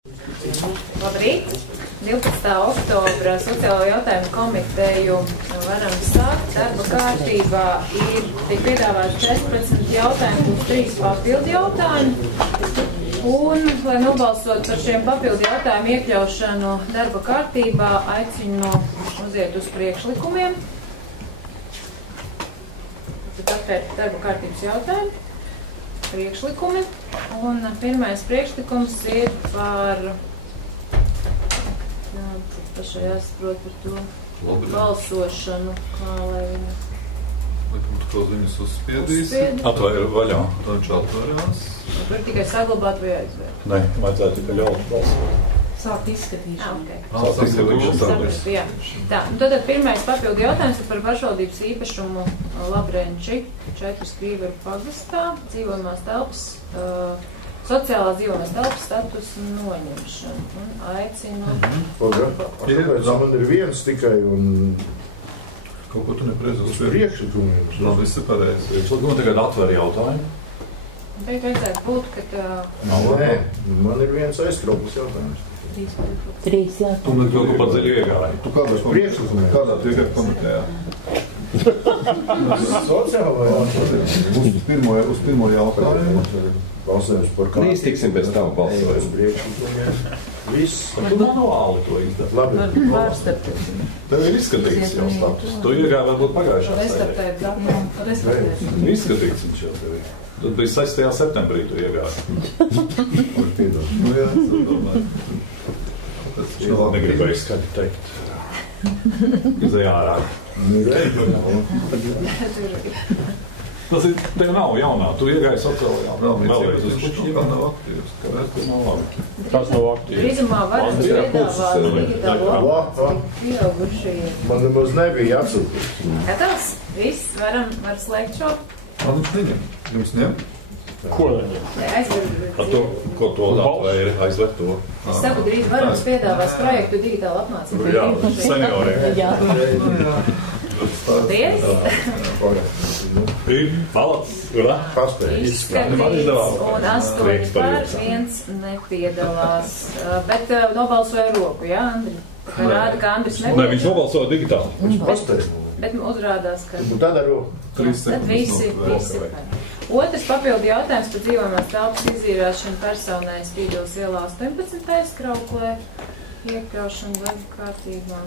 Labrīt! 12. oktobra sociālo jautājumu komiteju varam sākt. Darba kārtībā tiek piedāvāts 14 jautājumu plus 3 papildu jautājumi. Un, lai nobalsot par šiem papildu jautājumu iekļaušanu darba kārtībā, aicinu uziet uz priekšlikumiem. Tad atvērt darba kārtības jautājumu. Priekšlikumi. Un pirmais priekšlikums ir par pašai jāsaprot par to balsošanu, kā lai viņa laikam tu kaut viņus uzspiedīs. Atvēra vaļā. Tā viņš atverās. Var tikai saglabāt vai aizvērt? Nē, vajadzētu tikai ļaut balsot. Sākt izskatīšanu. Sākt izskatīšanu. Jā. Tā, un tad pirmais papildu jautājums ir par pašvaldības īpašumu Labrenči 4 Skrīveru pagastā dzīvojamās telpas, sociālās dzīvojamās telpas statusa noņemšanu. Un aicinu... Man ir viens tikai un... Kaut ko tu nepareizi uzspied. Priekšlikumiem. Nav visi pareizi. Priekšlikumu tagad atver jautājumu. Beig vajadzētu būt, ka... Nē, man ir viens aizkraupus jautājums. 3, jā. Tu man kaut ko pat dziļi iegāji. Tu kādā tu iegāji komitejā? Sociālā jautājuma. Uz pirmo jautājumu. Balsojums par kādu. Iztiksim pēc tam balsojums. Priekšlikumiem. Viss. Tu manuāli to izdara. Labi. Pārstarpēt. Tev ir izskatīts jau status. Tu iegāji varbūt pagājušā Restartēt datu. Izskatīts viņš jau tev ir. Tad bija 6. septembrī tu iegāji. Nu jā, es domāju. Negribēju skati teikt. Izēj ārā. Tas ir, tev nav jaunā, tu iegāji sociālajā. Vēlreiz uz puķi. Nav aktīvs. Kāpēc tas nav labi? Tas nav aktīvs. Drīzumā varam piedāvāt digitālo pieaugušie. Man nemaz nebija jāsūtīt. Gatavs? Viss, var slēgt šo? Viņš neņem. Jums ņem? Ko neņem? Aizver. Ko to atvēri? Aizver to. Es saku, drīz varam piedāvās projektu digitāla apmācība. Jā, senioriem. Jā. Paldies! Palats, kurā? Paspēj. Izskatīts un 8 par 1 nepiedalās. Bet nobalsoja roku, jā, Andri? Rāda, ka Andris Nē, nepiedalās. viņš nobalsoja digitāli. Paspēj. Bet uzrādās, ka... Un tad ar roku. Tad visi par. Otrs papildu jautājums par dzīvojamās telpas izīrēšanu personai Spīdoles ielā 18. Krauklē. Iekļaušanu darba kārtībā.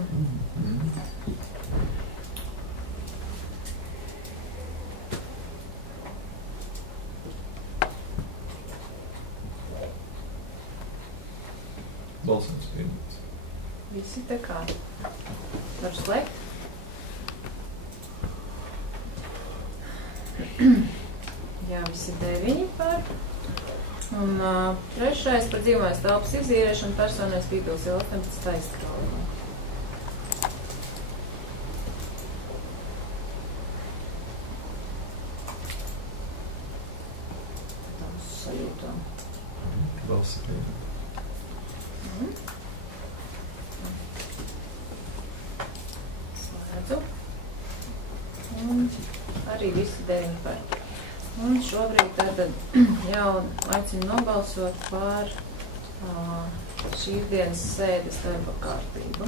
Balsojums pieņemts. Visi tā kā. Var slēgt? Jā, visi 9 par. Un trešais par dzīvojamās telpas izīrēšanu personai Spīdoles ielā 18. Krauklē. Tās sajūtām. Balsi pieņemts. Slēdzu. Un arī visi 9 par. Un šobrīd tātad jau aicinu nobalsot par šīs dienas sēdes darba kārtību.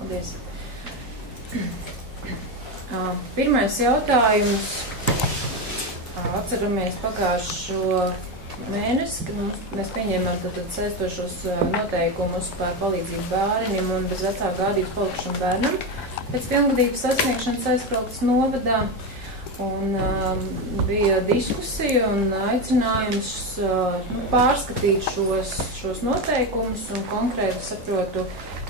Paldies. Pirmais jautājums. Atceramies pagājušo mēnesi, kad mēs pieņēmām saistošos noteikumus par palīdzību bērniem un bez vecāku gādības palikšanu bērnam pēc pilngadības sasniegšanas Aizkraukles novadā. Un bija diskusija un aicinājums pārskatīt šos noteikumus un konkrēti saprotu,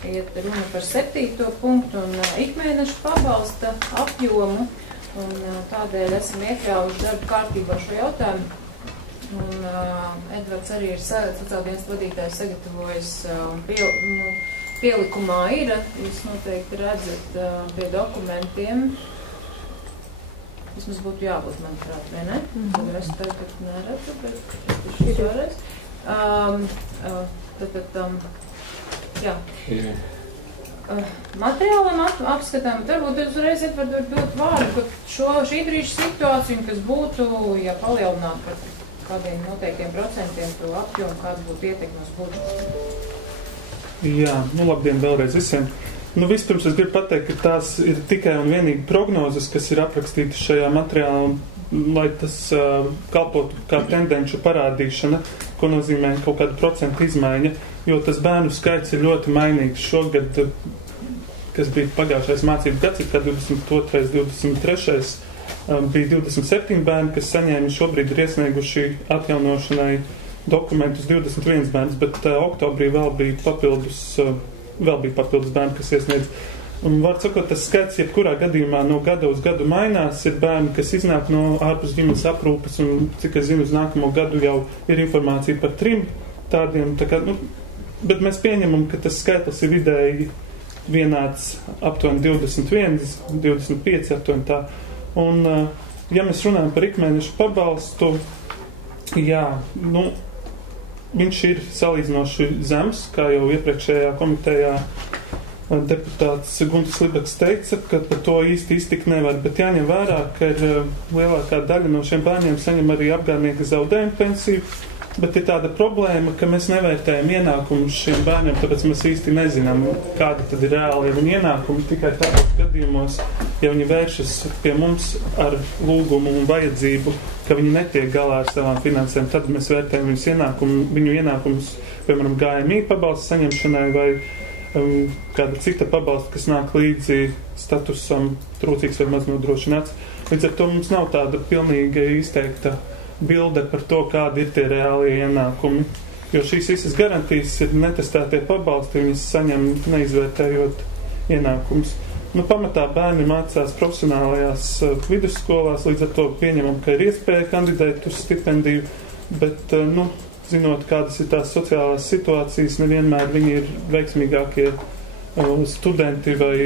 iet runa par 7. punktu un ikmēneša pabalsta apjomu. Un tādēļ esam iekļāvuši darba kārtībā šo jautājumu. Un Edvards arī ir sociāldienas vadītājs sagatavojis pielikumā ir. Jūs noteikti redzat pie dokumentiem. Vismaz būtu jābūt, manuprāt, vai ne? Tad es tagad neredzu, bet es šis vēlreiz. Jā. Materiālam apskatām, varbūt uzreiz var dot vārdu, ka šī brīža situāciju, kas būtu, ja palielināt par kādiem noteiktiem procentiem to apjomu, kāds būtu ietekme uz budžetu. Jā, labdien vēlreiz visiem. Vispirms es gribu pateikt, ka tās ir tikai un vienīgi prognozes, kas ir aprakstītas šajā materiālā, lai tas kalpotu kā tendenču parādīšana, ko nozīmē kaut kāda procentu izmaiņa, jo tas bērnu skaits ir ļoti mainīgs. Šogad, kas bija pagājušais mācību gads, ir kā 22. 23. Bija 27 bērni, kas saņēma, šobrīd ir iesnieguši atjaunošanai dokumentus 21 bērns, bet oktobrī vēl bija papildus bērni, kas iesniedz. Un var sakot, tas skaits jebkurā gadījumā no gada uz gadu mainās. Ir bērni, kas iznāk no ārpus ģimenes aprūpes, un cik es zinu, uz nākamo gadu jau ir informācija par 3 tādiem. Tā kā, bet mēs pieņemam, ka tas skaitlis ir vidēji vienāds aptuveni 21, 25 aptuveni tā. Un, ja mēs runājam par ikmēnešu pabalstu, jā, viņš ir salīdzinoši zems, kā jau iepriekšējā komitejā deputāts Guntis Libeks teica, ka par to īsti iztikt nevar, bet jāņem vērā, ka lielākā daļa no šiem bērniem saņem arī apgādnieka zaudējumu pensiju, bet ir tāda problēma, ka mēs nevērtējam ienākumus šiem bērniem, tāpēc mēs īsti nezinām, kādi tad ir reāli viņi ienākumi. Tikai tādos gadījumos, ja viņi vēršas pie mums ar lūgumu un vajadzību, ka viņi netiek galā ar savām finansēm, tad mēs vērtējam viņu ienākumus, piemēram, GMI pabalstu saņemšanai vai kāda cita pabalsta, kas nāk līdzi statusam trūcīgs vai maz nodrošināts. Līdz ar to mums nav tāda pilnīgi izteikta bilde par to, kādi ir tie reālie ienākumi. Jo šīs visas garantijas ir netestētie pabalsti, viņas saņem neizvērtējot ienākumus. Pamatā bērni mācās profesionālajās vidusskolās, līdz ar to pieņemam, ka ir iespēja kandidēt uz stipendiju, bet, zinot, kādas ir tās sociālās situācijas, nevienmēr viņi ir veiksmīgākie studenti vai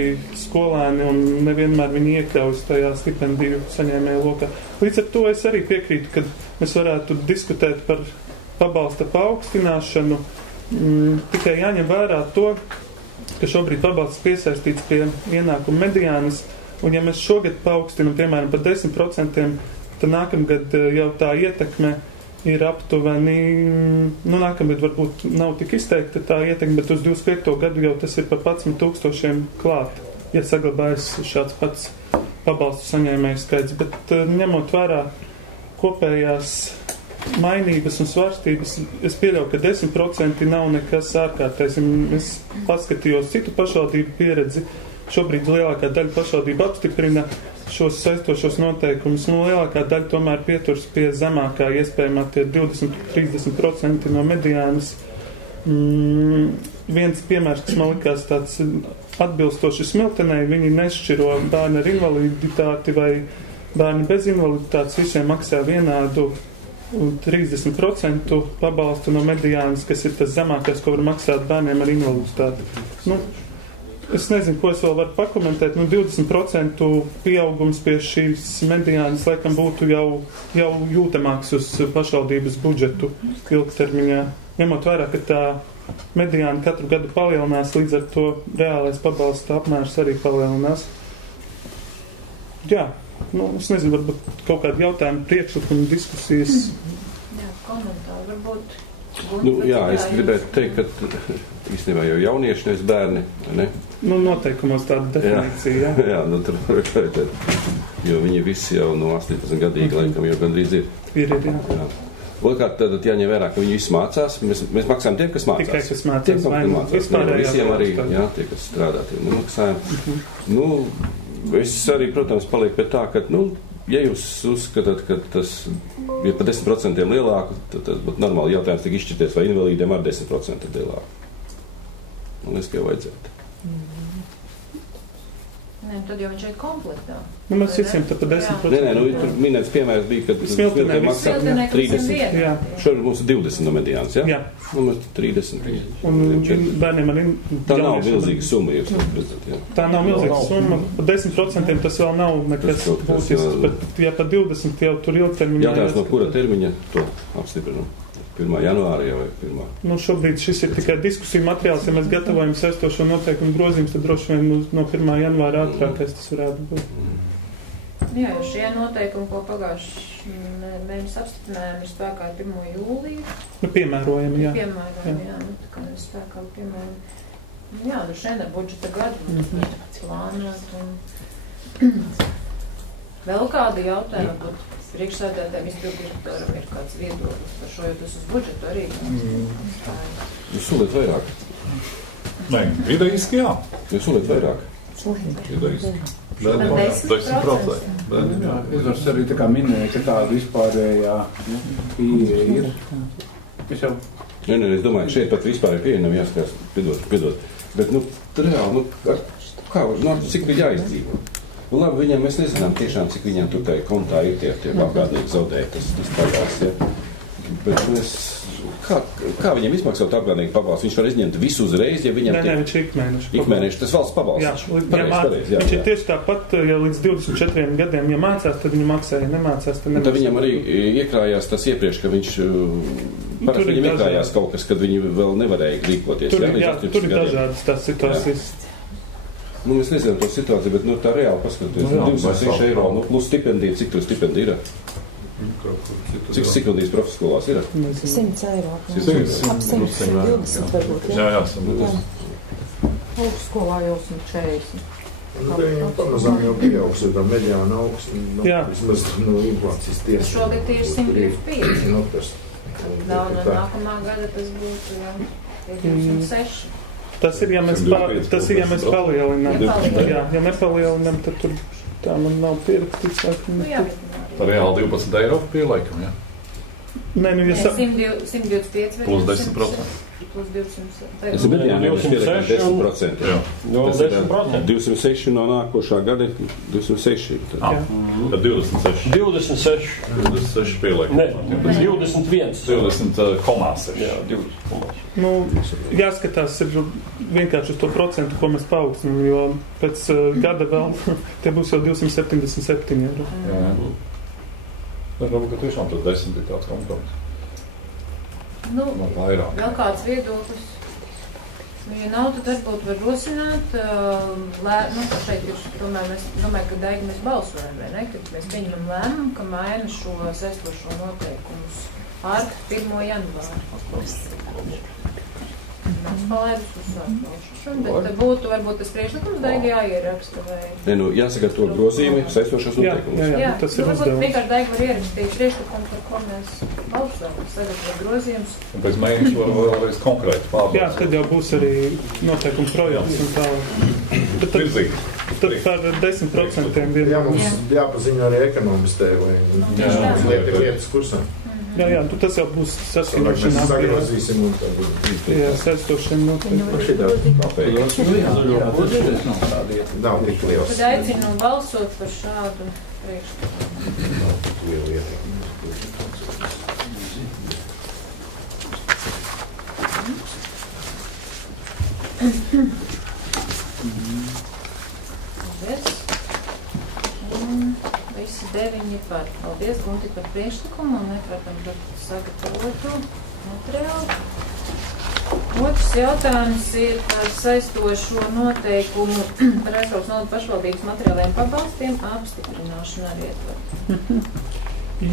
skolēni, un nevienmēr viņi iekļaujas tajā stipendiju saņēmēju lokā. Līdz ar to es arī piekrītu, ka mēs varētu diskutēt par pabalsta paaugstināšanu, tikai jāņem vērā to, ka šobrīd pabalsts piesaistīts pie ienākuma mediānas, un ja mēs šogad paaugstinam, piemēram, par 10%, tad nākamgad jau tā ietekme ir aptuveni, nākamgad varbūt nav tik izteikta tā ietekme, bet uz 25. gadu jau tas ir par 11,000 klāt, ja saglabājas šāds pats pabalstu saņēmēju skaits. Bet ņemot vērā kopējās mainības un svārstības, es pieļauju, ka 10% nav nekas ārkārtais. Es paskatījos citu pašvaldību pieredzi. Šobrīd lielākā daļa pašvaldība apstiprina šos saistošos noteikumus. Lielākā daļa tomēr pieturas pie zemākā iespējamā, tie 20-30% no mediānas. Viens piemērs, kas man likās tāds atbilstoši Smiltenei, viņi nešķiro bērni ar invaliditāti vai bērni bez invaliditātes, visiem maksā vienādu 30% pabalstu no mediānas, kas ir tas zemākais, ko var maksāt bērniem ar invaliditāti. Es nezinu, ko es vēl varu pakomentēt. 20% pieaugums pie šīs mediānas laikam būtu jau jūtamāks uz pašvaldības budžetu ilgtermiņā. Ņemot vērā, ka tā mediāna katru gadu palielinās, līdz ar to reālais pabalsta apmērs arī palielinās. Jā, es nezinu, varbūt kaut kādi jautājumi, priekšlikumi, diskusijas. Jā, komentāri varbūt. Es gribētu teikt, ka īstenībā jau jaunieši nevis bērni, ne? Noteikumos tāda definīcija, jā. Jā, tur jo viņi visi jau no 18 gadīgi, laikam, jau gandrīz ir. Ir, jā. Otrkārt, tad jāņem vērā, ka viņi visi mācās. Mēs maksājam tiem, kas mācās. Tikai, kas mācās. Visiem arī, jā, tie, kas strādā, tie maksājam. Es arī, protams, palieku pie tā, ka, ja jūs uzskatāt, ka tas ir par 10% lielāku, tad tas būtu normāli jautājums tik izšķirties, vai invalīdiem ar 10% lielāku. Man liekas, ka jau vajadzētu. Nē, tad jau viņš ir komplektā. Mēs visiem tad par 10%. Nē, tur minēts piemērs bija, kad Smiltenē maksā 30. Jā. Šobrīd mums ir 20 no mediānas, jā? Jā. Mums 30. Un bērniem ar tā nav milzīga summa, jūs redzat, jā. Tā nav milzīga summa. Par 10% tas vēl nav nekas būtisks, bet ja par 20 jau tur ilgtermiņā. Jātājums, no kura termiņa to apstiprinam? 1. janvārī vai 1. Nu, šobrīd šis ir tikai diskusiju materiāls. Ja mēs gatavojam saistošo noteikumu grozījumus, tad droši vien no 1. janvāra ātrākais tas varētu būt. Jā, jo šie noteikumi, ko pagājuši mēnesi apstiprinājām, ir spēkā 1. jūlija. Nu, piemērojami, jā. Piemērojami, jā. Nu, tā kā ir spēkā piemērojami. Jā, nu šeit ar budžeta gadu plānot un vēl kādi jautājumi, varbūt priekšsēdētājiem izpilddirektoram ir kāds viedoklis par šo, jo tas uz budžetu arī. Jūs soliet vairāk? Nē, idejiski jā. Jūs soliet vairāk? Idejiski. 10%. Es arī tā kā minēju, ka tāda vispārējā pieeja ir. Es jau... Nē, es domāju, ka šeit pat vispār ir pieeja, nav jāskatās, piedod. Bet, reāli, cik bija jāizdzīvo? Nu, labi, viņam mēs nezinām tiešām, cik viņam tur tai kontā ir tie apgādnieki zaudēja, tas pagās, ja. Bet mēs, kā viņam izmaksāt apgādnieku pabalstu? Viņš var izņemt visu uzreiz, ja viņam Nē, viņš ir ikmēneši. Ikmēneši, tas valsts pabalsts. Jā, viņš ir tieši tāpat, ja līdz 24 gadiem, ja mācās, tad viņu maksā, ja nemācās, tad nemaksā. Tad viņam arī iekrājās tas iepriekš, ka viņš parasti viņam iekrājās kaut kas, kad viņi vēl nevarēja rīkoties. Tur ir dažādas tās situācijas. Nu, mēs nezinām to situāciju, bet tā reāli paskatoties. 206 eiro, plus stipendija, cik tur stipendija ir? Cik stipendijas profeskolās ir? 100 eiro. 100. Ap 120 varbūt. Jā, Augstskolā jau 140. Viņam pamazām jau pieaugs, jo tā mediāna augsts. Vismaz no inflācijas tiesa. Šogad ir 125. Nu, tas. No nākamā gada tas būtu, jā, 206. Tas ir, ja mēs palielinām. Jā, ja nepalielinām, tad tur tā man nav pierakstīts. Par reāli 12 eiro pielaikam, jā? Nē, nu, ja 125 plus 10%. Plus 200. Tas ir mediāni, mēs pierakstam 10%. Jā. No 10%. 206 no nākošā gada 206. Tad 26. 26 pielaikam. Nē, 21. 20,6. Jā, 20,6. Nu, jāskatās ir vienkārši uz to procentu, ko mēs paaugstinām, jo pēc gada vēl tie būs jau 277 eiro. Jā. Es domāju, ka tiešām tas 10 ir tāds kompromiss. Nu, vēl kāds viedoklis. Nu, ja nav, tad varbūt var rosināt, šeit ir, tomēr mēs domāju, ka daigi mēs balsojam, vai ne, kad mēs pieņemam lēmumu, ka maina šo saistošo noteikumus ar 1. janvāru. Mēs palaidus uzsākšanu, bet būtu varbūt tas priekšlikums daigi jāieraksta vai... Nē, jāsaka to grozījumi saistošos noteikumus. Jā, tas ir varbūt vienkārši daigi var ierakstīt priekšlikumu, par ko mēs balsām, sagatavot grozījumus. Un pēc mēģināt vēlreiz konkrēti pārbaudīt. Jā, tad jau būs arī noteikumi projekts un tā. Tad par 10% Jā, mums jāpaziņo arī ekonomistē, vai lietas kursā. Jā, tas jau būs saskaņošanā. Mēs sagrozīsim un tad... Jā, saistošiem noteikumi. Nav tik liels. Tad aicinu balsot par šādu priekšlikumu. Lielu ietekmi. Paldies. Un visi 9 par. Paldies, Gunti, par priekšlikumu un nepratam par sagatavotu materiālu. Otrs jautājums ir par saistošo noteikumu par aizsaugs naudu pašvaldības materiāliem pabalstiem apstiprināšanu arī ietver.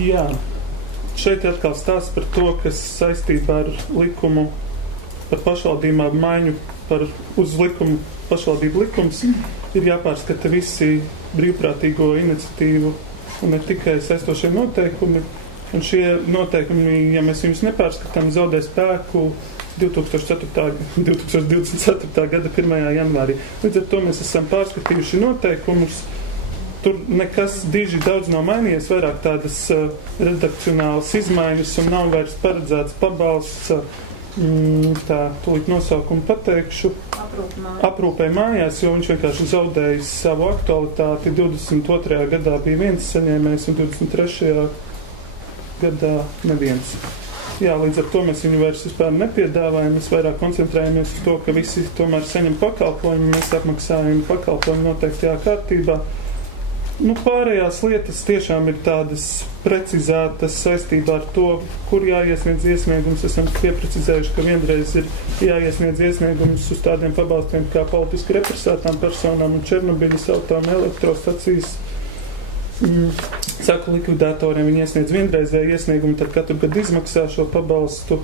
Jā. Šeit atkal stāsts par to, kas saistībā ar likumu par pašvaldībām maiņu uz likumu, pašvaldību likums, ir jāpārskata visi brīvprātīgo iniciatīvu un ne tikai saistošie noteikumi. Un šie noteikumi, ja mēs viņus nepārskatām, zaudē spēku 2024. gada 1. janvārī. Līdz ar to mēs esam pārskatījuši noteikumus. Tur nekas diži daudz nav mainījies, vairāk tādas redakcionālas izmaiņas un nav vairs paredzēts pabalsts, tūlīt nosaukumu pateikšu, aprūpē mājās, jo viņš vienkārši zaudējis savu aktualitāti. 22. gadā bija viens saņēmējs un 23. gadā neviens. Jā, līdz ar to mēs viņu vairs vispār nepiedāvājam, mēs vairāk koncentrējamies uz to, ka visi tomēr saņem pakalpojumu, mēs apmaksājam pakalpojumu noteiktajā kārtībā. Nu, pārējās lietas tiešām ir tādas precizētas saistībā ar to, kur jāiesniedz iesniegums. Esam pieprecizējuši, ka vienreiz ir jāiesniedz iesniegums uz tādiem pabalstiem kā politiski represētām personām un Černobiļas atomelektrostacijas saku likvidētoriem. Viņi iesniedz vienreizēju iesniegumu, tad katru gadu izmaksā šo pabalstu.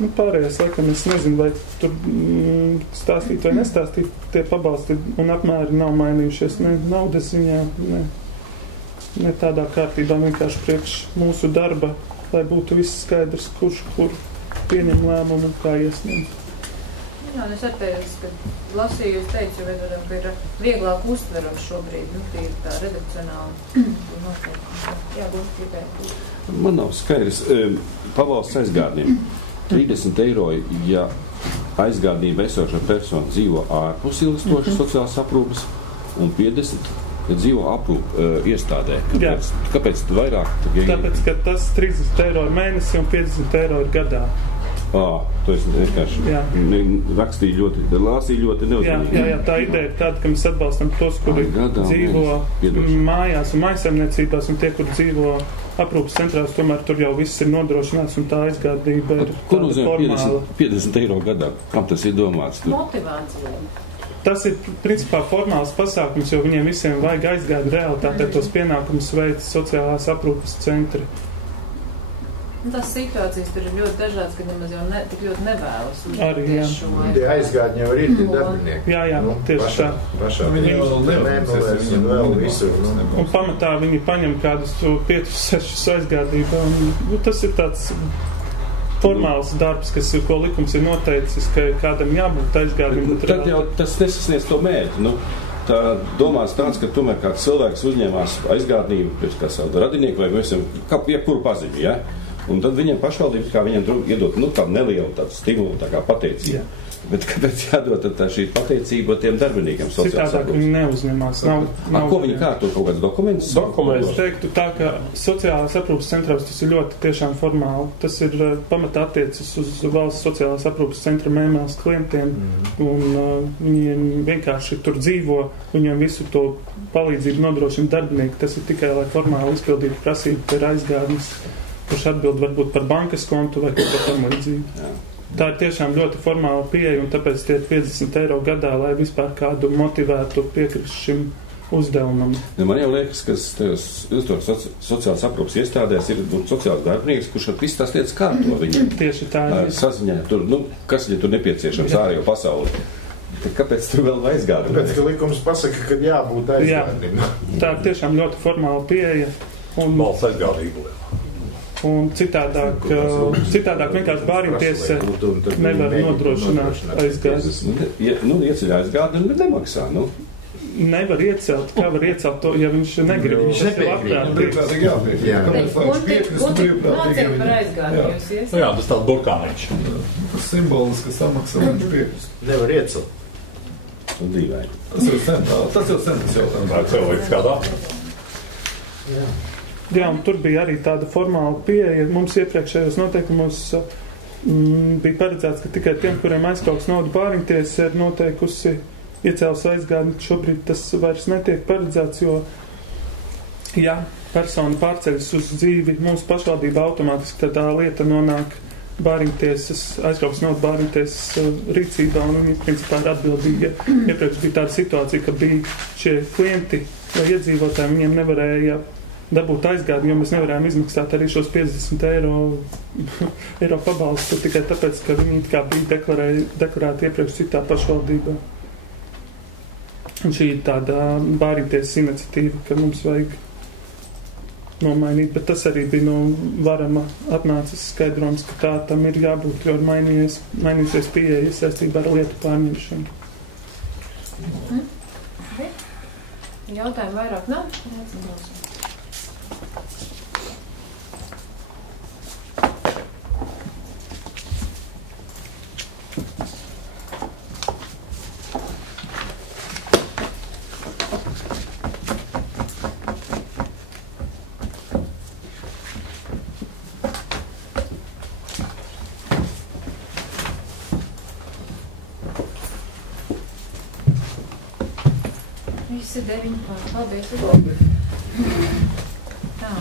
Nu, pārējais, laikam, es nezinu, vai tur stāstīt vai nestāstīt, tie pabalsti un apmēri nav mainījušies ne naudas ziņā, ne tādā kārtībā, vienkārši priekš mūsu darba, lai būtu viss skaidrs, kurš kur pieņem lēmumu un kā iesniedz. Jā, es atteicu, ka lasīju, jūs teicu, ka ir vieglāk uztverot šobrīd, nu, tī tā redakcionāli. Jā, būs tikai. Man nav skaidrs, pavalsts aizgādniem. 30 eiro, ja aizgādnība esoša persona dzīvo ārpus ilgstošas sociālās aprūpes, un 50, ja dzīvo iestādē. Kāpēc vairāk? Tāpēc, ka tas 30 eiro ir mēnesi un 50 eiro ir gadā. To es vienkārši lasīju ļoti neuzmanīgi. Jā, tā ideja ir tāda, ka mēs atbalstam tos, kuri dzīvo mājās un mājsaimniecībās, un tie, kuri dzīvo aprūpas centrās, tomēr tur jau viss ir nodrošināts un tā aizgādība ir tāda formāla. 50 eiro gadā? Kam tas ir domāts? Motivācija. Tas ir principā formāls pasākums, jo viņiem visiem vajag aizgādi realitātē tos pienākumus veids sociālās aprūpas centri. Tas situācijas tur ir ļoti dažādas, ka nemaz jau tik ļoti nevēlas. Arī, jā. Tie aizgādņi jau ir tie darbinieki. Jā, tieši tā. Pašā viņi nemēnulēs un vēl visur. Un pamatā viņi paņem kādus 5-6 aizgādībā. Tas ir tāds formāls darbs, ko likums ir noteicis, ka kādam jābūt aizgādnim. Tad jau tas nesasniedz to mērķi. Tā domās tāds, ka tomēr kāds cilvēks uzņēmās aizgādnību pēc kā savu radinieku vai visam, jebkuru paziņu, ja? Un tad viņiem pašvaldības, kā viņiem iedot, tādu nelielu tādu stimulu, tā kā pateicību. Bet kāpēc jādod šī pateicība tiem darbiniekiem sociālās aprūpes? Citādāk viņi neuzņemās. Ko viņi kārto, kaut kāds dokuments? Es teiktu tā, ka sociālās aprūpes centrās tas ir ļoti tiešām formāli. Tas ir pamatā attiecas uz valsts sociālās aprūpes centra mēmēs klientiem. Un viņiem vienkārši tur dzīvo, viņiem visu to palīdzību nodrošina darbinieki. Tas ir tikai, lai formāli izpildītu prasību par aizgādnes, kurš atbild varbūt par bankas kontu vai kaut par līdzību. Tā ir tiešām ļoti formāla pieeja, un tāpēc tie 50 eiro gadā, lai vispār kādu motivētu piekrist šim uzdevumam. Man jau liekas, ka sociālās aprūpes iestādēs ir sociāls darbinieks, kurš ar visu tās lietas kārto viņam. Tieši tā ir. Saziņā tur, kas viņam tur nepieciešams ārējo pasauli. Tad kāpēc tur vēl aizgādni? Tāpēc, ka likums pasaka, ka jābūt aizgādnim. Tā ir tiešām ļoti formāla pieeja. Valsts aizgādība. Un citādāk vienkārši bāriņtiesa nevar nodrošināt aizgādes. Ieceļ aizgādi un nemaksā, Nevar iecelt, kā var iecelt to, ja viņš negrib. Viņš nepiekrīt. Nāciet par aizgādi, jūs iesiet? Jā, tas tāds burkāniņš. Tas simboliski samaksā, viņš piekrist. Nevar iecelt. Dīvaini. Tas jau sen jautājums. Tā cilvēks kādā? Jā, un tur bija arī tāda formāla pieeja. Mums iepriekšējos noteikumos bija paredzēts, ka tikai tiem, kuriem aizkauks naudu bāriņtiesa ir noteikusi iecēlus aizgādni. Šobrīd tas vairs netiek paredzēts, jo, ja persona pārceļas uz dzīvi mūsu pašvaldībā automātiski, tad tā lieta nonāk bāriņtiesas, aizkauks naudu bāriņtiesas rīcībā, un viņi principā ir atbildīgi. Iepriekš bija tāda situācija, ka bija šie klienti vai iedzīvotāji, viņiem nevarēja dabūt aizgādi, jo mēs nevarējām izmaksāt arī šos 50 eiro pabalstu tikai tāpēc, ka viņi kā bija deklarēti iepriekš citā pašvaldībā. Un šī ir tāda bāriņtiesas iniciatīva, ka mums vajag nomainīt, bet tas arī bija no varama atnācis skaidrojums, ka tā tam ir jābūt, jo ir mainījusies pieeja saistībā ar lietu pārņemšanu. Jautājumu vairāk nav? Visi 9 pār. Paldies. Tā.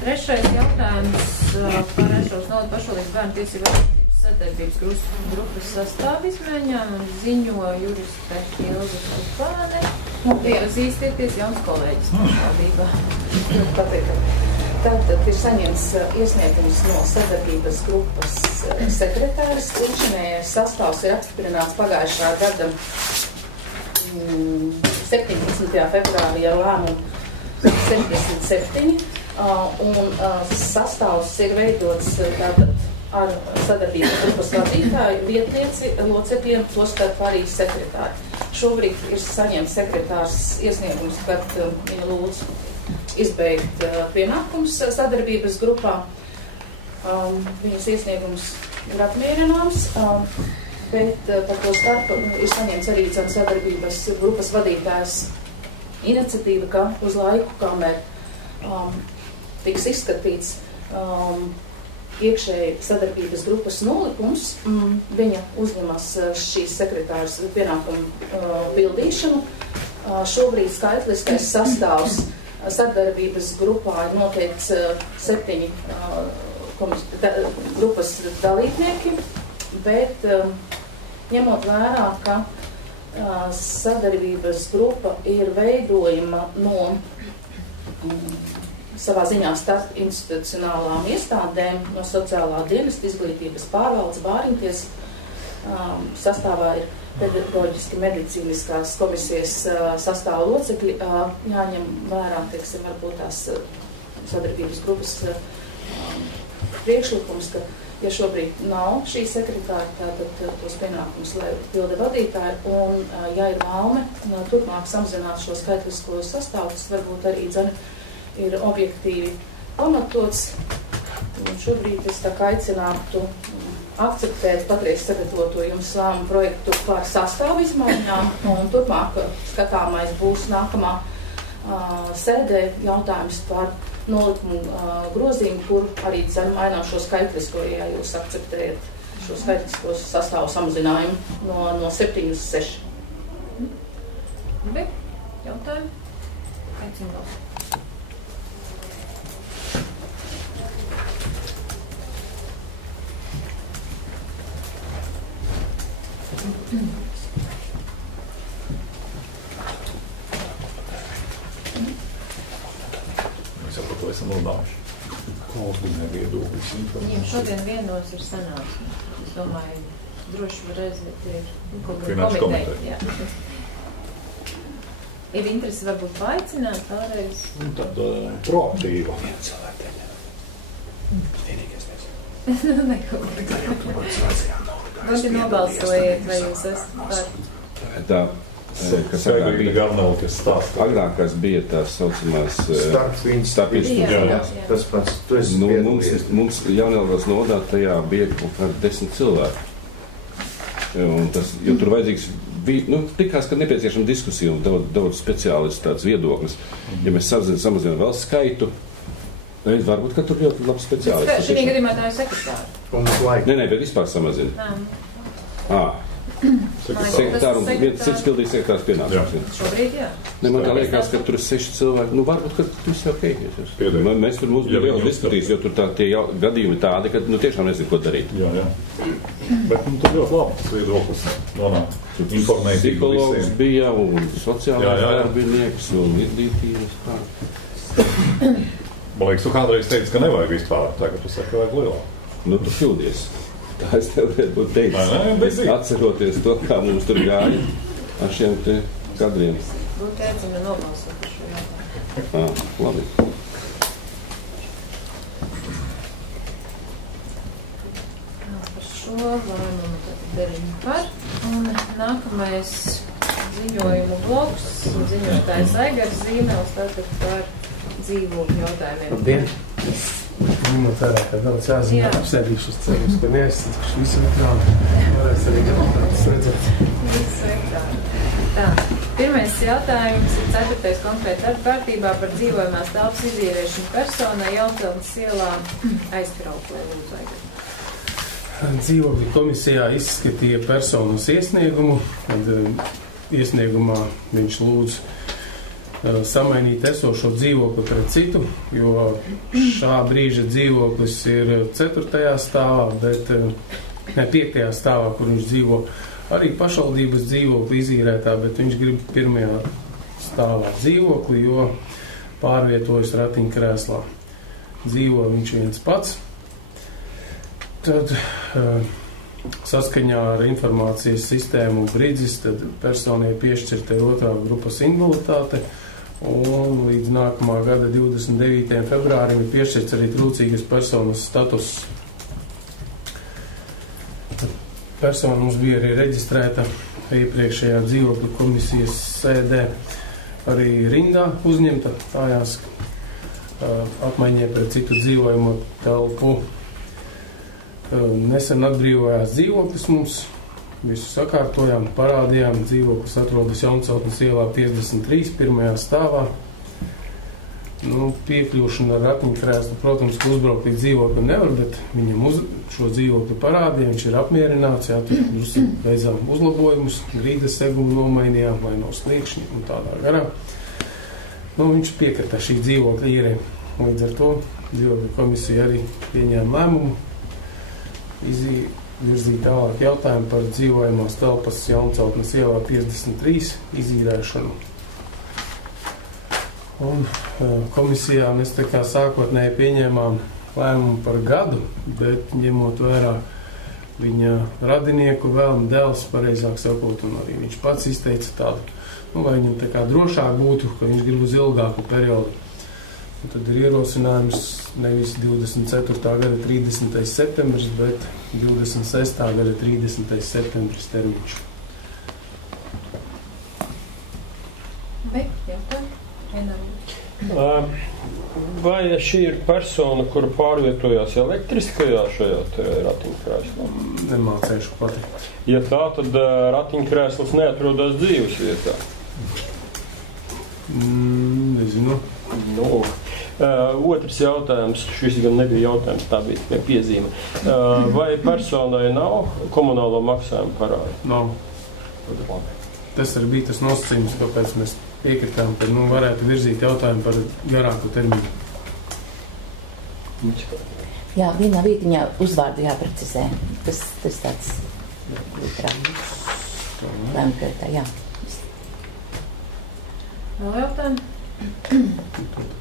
Trešais jautājums par Ešos novada pašvaldības bērnu tiesību aizsardzības sadarbības grupas sastāvu izmaiņām ziņo juriste Ilze Kupāne. Iepazīstieties jauns kolēģis pašvaldībā. Tātad ir saņemts iesniegums no sadarbības grupas sekretāras. Līdzinējais sastāvs ir apstiprināts pagājušā gada 17. februārī ar lēmumu 77. Un sastāvs ir veidots tātad ar sadarbības grupas vadītāju, vietnieci, locekļiem, tostarp arī sekretāri. Šobrīd ir saņemts sekretārs iesniegums, kad viņa lūdz izbeigt pienākums sadarbības grupā. Viņas iesniegums ir apmierināms, bet par to starpu ir saņemts arī sadarbības grupas vadītājs iniciatīva, ka uz laiku, kamēr tiks izskatīts iekšēji sadarbības grupas nolikums, viņa uzņemas šīs sekretāras pienākumu pildīšanu. Šobrīd skaitliskais sastāvs sadarbības grupā ir noteikts 7 grupas dalībnieki, bet ņemot vērā, ka sadarbības grupa ir veidojama no savā ziņā starp institucionālām iestādēm, no sociālā dienesta, izglītības pārvaldes, bāriņties. Sastāvā ir pedagoģiski medicīniskās komisijas sastāva locekļi. Jāņem vērā, teiksim, varbūt tās sadarbības grupas priekšlikums, ka, ja šobrīd nav šī sekretāra, tātad tos pienākums, lai pilda vadītāji, un ja ir vēlme turpmāk samazināt šo skaitlisko sastāvu, tas varbūt arī ir objektīvi pamatots. Un šobrīd es tā kā aicinātu akceptēt patreiz sagatavoto jums lēmumu projektu par sastāvu izmaiņām, un turpmāk skatāmais būs nākamā sēdē jautājums par nolikumu grozījumu, kur arī mainām šo skaitlisko, ja jūs akceptējat šo skaitlisko sastāvu samazinājumu no 7 uz 6. Labi, jautājumi? Aicinu vēl. Mēs jau par to esam runājuši. Klausdinē viedoklis. Viņiem šodien vienos ir sanāksme. Es domāju, droši var aiziet ir Finanšu komiteja. Ir interesi varbūt paaicināt vēlreiz? Un tad proaktīva. Vai nobalsojiet, vai jūs esat par? Tā, kas agrākās bija tās saucamās starpinstitūcijas. Tas pats, tu esi mums Jaunelgavas nodā tajā bija kaut kādi 10 cilvēki. Un tas, jo tur vajadzīgs tikās, ka nepieciešama diskusija un daudz speciālistu tāds viedoklis. Ja mēs samazinām vēl skaitu, varbūt, ka tur ļoti labs speciālists. Šī gadījumā tā ir sekretāra. Nē, bet vispār samazina. Sekretāru un viens cits pildīs sekretārs pienākums. Šobrīd, jā. Ne, man tā liekas, ka tur ir 6 cilvēki. Varbūt, ka tas ir ok. Mēs tur mums bija liels diskutīs, jo tur tie gadījumi tādi, ka tiešām nezinu, ko darīt. Jā. Bet tur ļoti labs viedoklis nonāk. Informēt psihologs bija un sociālais darbinieks un izglītības tā. Man liekas, tu kādreiz teici, ka nevajag vispār. Tagad tu saki, ka vajag lielāk. Tu kļūdies. Tā es tev varētu būt teicis. Atceroties to, kā mums tur gāja ar šiem te kadriem. Būtu aicina nobalsot par šo jautājumu. Labi. Par šo lēmumu tad 9 par. Un nākamais ziņojumu bloks. Ziņotājs Aigars Zīmelis tātad par dzīvokļu jautājumiem. Labdien! Ņemot vērā, ka daudz jāzina apsēdīšus ceļus, ka neaizsatuši visu ekrānu. Varēs arī jautājumus redzēt. Visu ekrānu. Tā, pirmais jautājums ir 4. konkrēti darba kārtībā par dzīvojumās telpas izīrēšanu personai Jaunceltnes ielā Aizkrauklē. Lūdzu, Aigars. Dzīvokļu komisijā izskatīja personas iesniegumu, kad iesniegumā viņš lūdz samainīt esošo dzīvokli pret citu, jo šā brīža dzīvoklis ir 4. stāvā, bet ne 5. stāvā, kur viņš dzīvo. Arī pašvaldības dzīvokli izīrētā, bet viņš grib 1. stāvā dzīvokli, jo pārvietojas ratiņkrēslā. Dzīvo viņš viens pats. Tad saskaņā ar informācijas sistēmu Bridzis, tad personai piešķirta 2. grupas invaliditāte, un līdz nākamā gada 29. februārim ir piešķirts arī trūcīgas personas status. Persona mums bija arī reģistrēta iepriekšējā dzīvokļu komisijas sēdē, arī rindā uzņemta, tājās apmaiņē pret citu dzīvojumu telpu. Nesen atbrīvojās dzīvoklis mums, visu sakārtojām, parādījām, dzīvoklis atrodas Jaunceltnes ielā 53, 1. stāvā. Piekļūšana ar ratiņkrēslu, protams, ka uzbraukt līdz dzīvoklim nevar, bet viņam šo dzīvokli parādīja, viņš ir apmierināts, jā, tur beidzām uzlabojumus, grīdas segumu nomainījām, lai nav sliekšņi un tādā garā. Viņš piekrita šī dzīvokļa īrē. Līdz ar to dzīvokļu komisija arī pieņēma lēmumu virzīt tālāk jautājumu par dzīvojamās telpas Jaunceltnes ielā 53 izīrēšanu. Un komisijā mēs tā kā sākotnēji pieņēmām lēmumu par gadu, bet ņemot vērā viņa radinieku vēlmu, dēls, pareizāk sakot, un arī viņš pats izteica tādu, lai viņam tā kā drošāk būtu, ka viņš grib uz ilgāku periodu. Un tad ir ierosinājums nevis 24. gada 30. septembris, bet 26. gada 30. septembris termiņš. Vai šī ir persona, kura pārvietojās elektriskajā šajā ratiņkrēslā? Nemācēšu pati. Ja tā, tad ratiņkrēsls neatrodas dzīves vietā? Nezinu. Otrs jautājums, šis gan nebija jautājums, tā bija tikai piezīme. Vai personai nav komunālo maksājumu parādu? Nav. Tas arī bija tas nosacījums, kāpēc mēs piekritām, ka varētu virzīt jautājumu par garāku termiņu. Jā, vienā vītiņā uzvārdu jāprecizē. Tas tāds lēmkrētā, jā. Vēl jautājumu?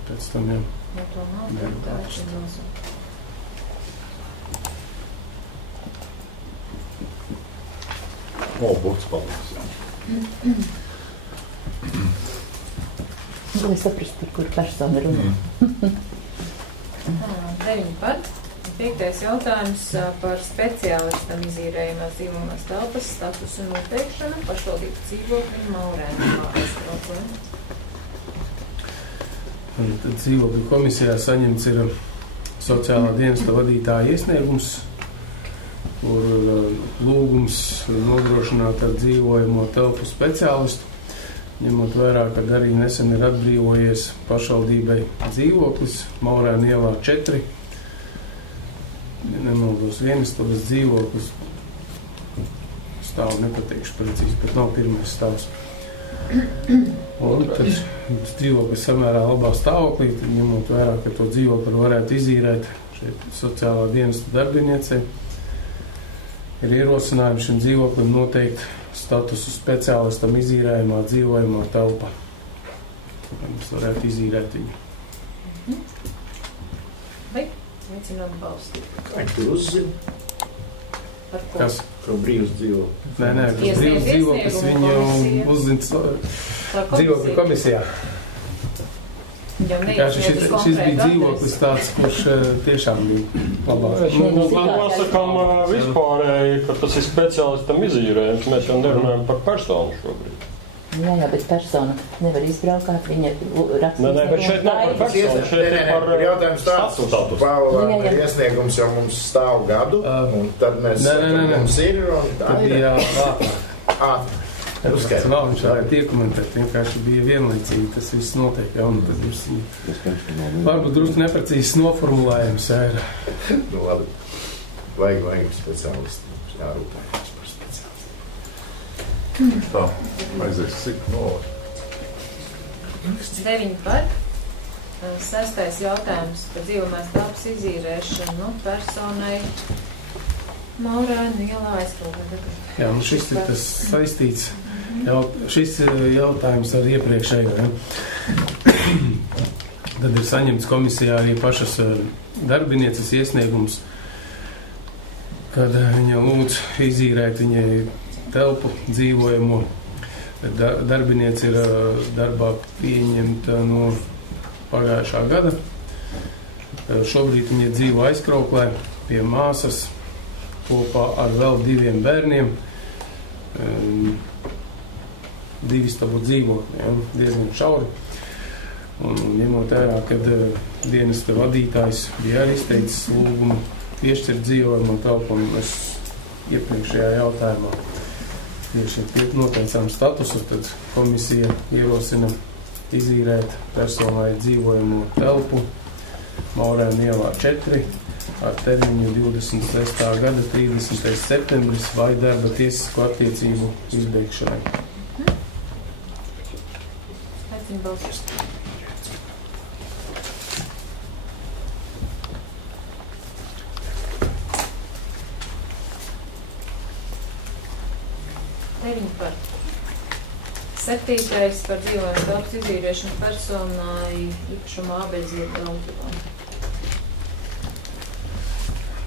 Pēc tam, jā. Ja to nav, tad tā ir nozīm. Burts paldies, jā. Lai saprast, par kur personu runā. 9 par. 5. jautājums par speciālistam izīrējumās dzīvojamās telpas statusu noteikšanu pašvaldības dzīvokļu Maurēnā aiztraukumu. Tad dzīvokļu komisijā saņemts ir sociālā dienesta vadītāja iesniegums, kur lūgums nodrošināt ar dzīvojamo telpu speciālistu, ņemot vērā, kad arī nesen ir atbrīvojies pašvaldībai dzīvoklis Maurēna ielā 4. Nemaldos vienistabas dzīvoklis. Stāvu nepateikšu precīzi, bet nav 1. stāvs. Un tad dzīvoklis samērā labā stāvoklī, tad ņemot vērā, ka to dzīvokli varētu izīrēt šeit sociālā dienesta darbiniecei, ir ierosinājums šim dzīvoklim noteikt statusu speciālistam izīrējumā dzīvojamā telpa. Mēs varētu izīrēt viņu. Vai? Aicinu atbalstīt. Kā tu uzzini? Par ko? Kas? Ka brīvs dzīvo. Nē, brīvs dzīvoklis viņu uzzina dzīvokļu komisijā. Šis bija dzīvoklis tāds, kurš tiešām bija labāk. Mēs nosakām vispārēji, ka tas ir speciālistam izīrējums. Mēs jau nerunājam par personu šobrīd. Jā, bet persona nevar izbraukāt, viņa rakstīs. Nē, bet šeit nav par personu, šeit ir par jautājums tāds. Pāvela iesniegums jau mums stāv gadu, un tad mēs mums ir, un tā ir. Tas nav, viņš varētu iekomentēt, vienkārši bija vienlaicīgi, tas viss notiek, jā, un tad ir varbūt drusku neprecīzs noformulējums, jā, ir. Labi, vajag speciālisti, jārūpējas par speciālistu. Tā, aizies cik nolai. 9 par. 6. jautājums par dzīvojamās telpas izīrēšanu personai Maurēnu ielā aizpildē. Jā, nu šis ir tas saistīts, šis jautājums ar iepriekšējo. Ja? Tad ir saņemts komisijā arī pašas darbinieces iesniegums, kad viņa lūdz izīrēt viņai telpu dzīvojamo. Darbiniece ir darbā pieņemta no pagājušā gada. Šobrīd viņa dzīvo aizkrauklē pie māsas kopā ar vēl 2 bērniem. 2 stabu dzīvokļi, ja, diezgan šauri. Un ņemot vērā, kad dienesta vadītājs bija arī izteicis lūgumu piešķirt dzīvojumu telpu, un mēs iepriekšējā jautājumā tieši noteicām statusu, tad komisija ierosina izīrēt personai dzīvojumu telpu Maurēnu ielā 4 ar termiņu 26. gada 30. septembris vai darba tiesisko attiecību izbeigšanai. Aicinu balsot. Par 7. par dzīvojumu telpas izīrēšanu personai īpašumā Ābeļziedu Daudzavā.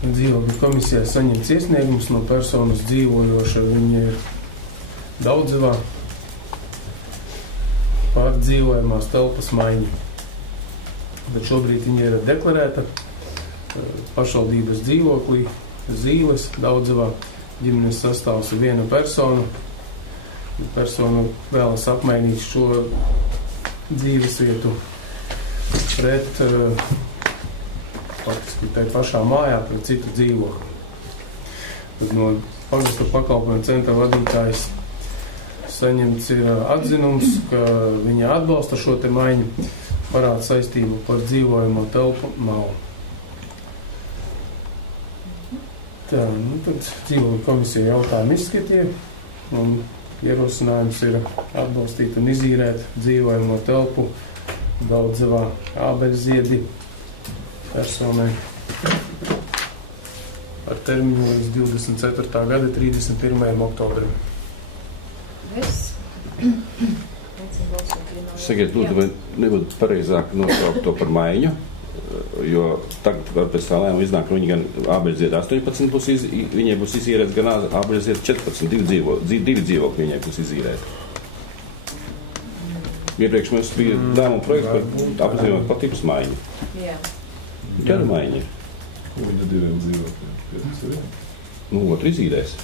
Dzīvokļu komisijā saņemts iesniegums no personas dzīvojoša, viņa ir Daudzavā par dzīvojamās telpas maiņu. Bet šobrīd viņa ir deklarēta pašvaldības dzīvoklī Zīles Daudzavā. Ģimenes sastāvs ir 1 persona. Persona vēlas apmainīt šo dzīves vietu pret faktiski tai pašā mājā pret citu dzīvokli. Tad no pagasta pakalpojumu centra vadītājs saņemts ir atzinums, ka viņa atbalsta šo te maiņu, parāda saistību par dzīvojamo telpu nav. Tā, nu tad dzīvokļu komisija jautājumu izskatīja, un ierosinājums ir atbalstīt un izīrēt dzīvojamo telpu Daudzavā Ābeļziedi personai ar termiņu līdz 24. gada 31. oktobrim. Viss. Sakiet, lūdzu, vai nebūtu pareizāk nosaukt to par maiņu? Jo tagad pēc tā lēma iznāk, ka viņi gan Ābeļziedi 18 būs viņai būs izīrēts, gan Ābeļziedi 14, 2 dzīvokļi viņai būs izīrēti. Iepriekš mums bija lēmuma projekts par apzīmēt patības maiņu. Jā. Kāda maiņa ir? Viņa 2 dzīvokļiem. Nu, otru izīrēs.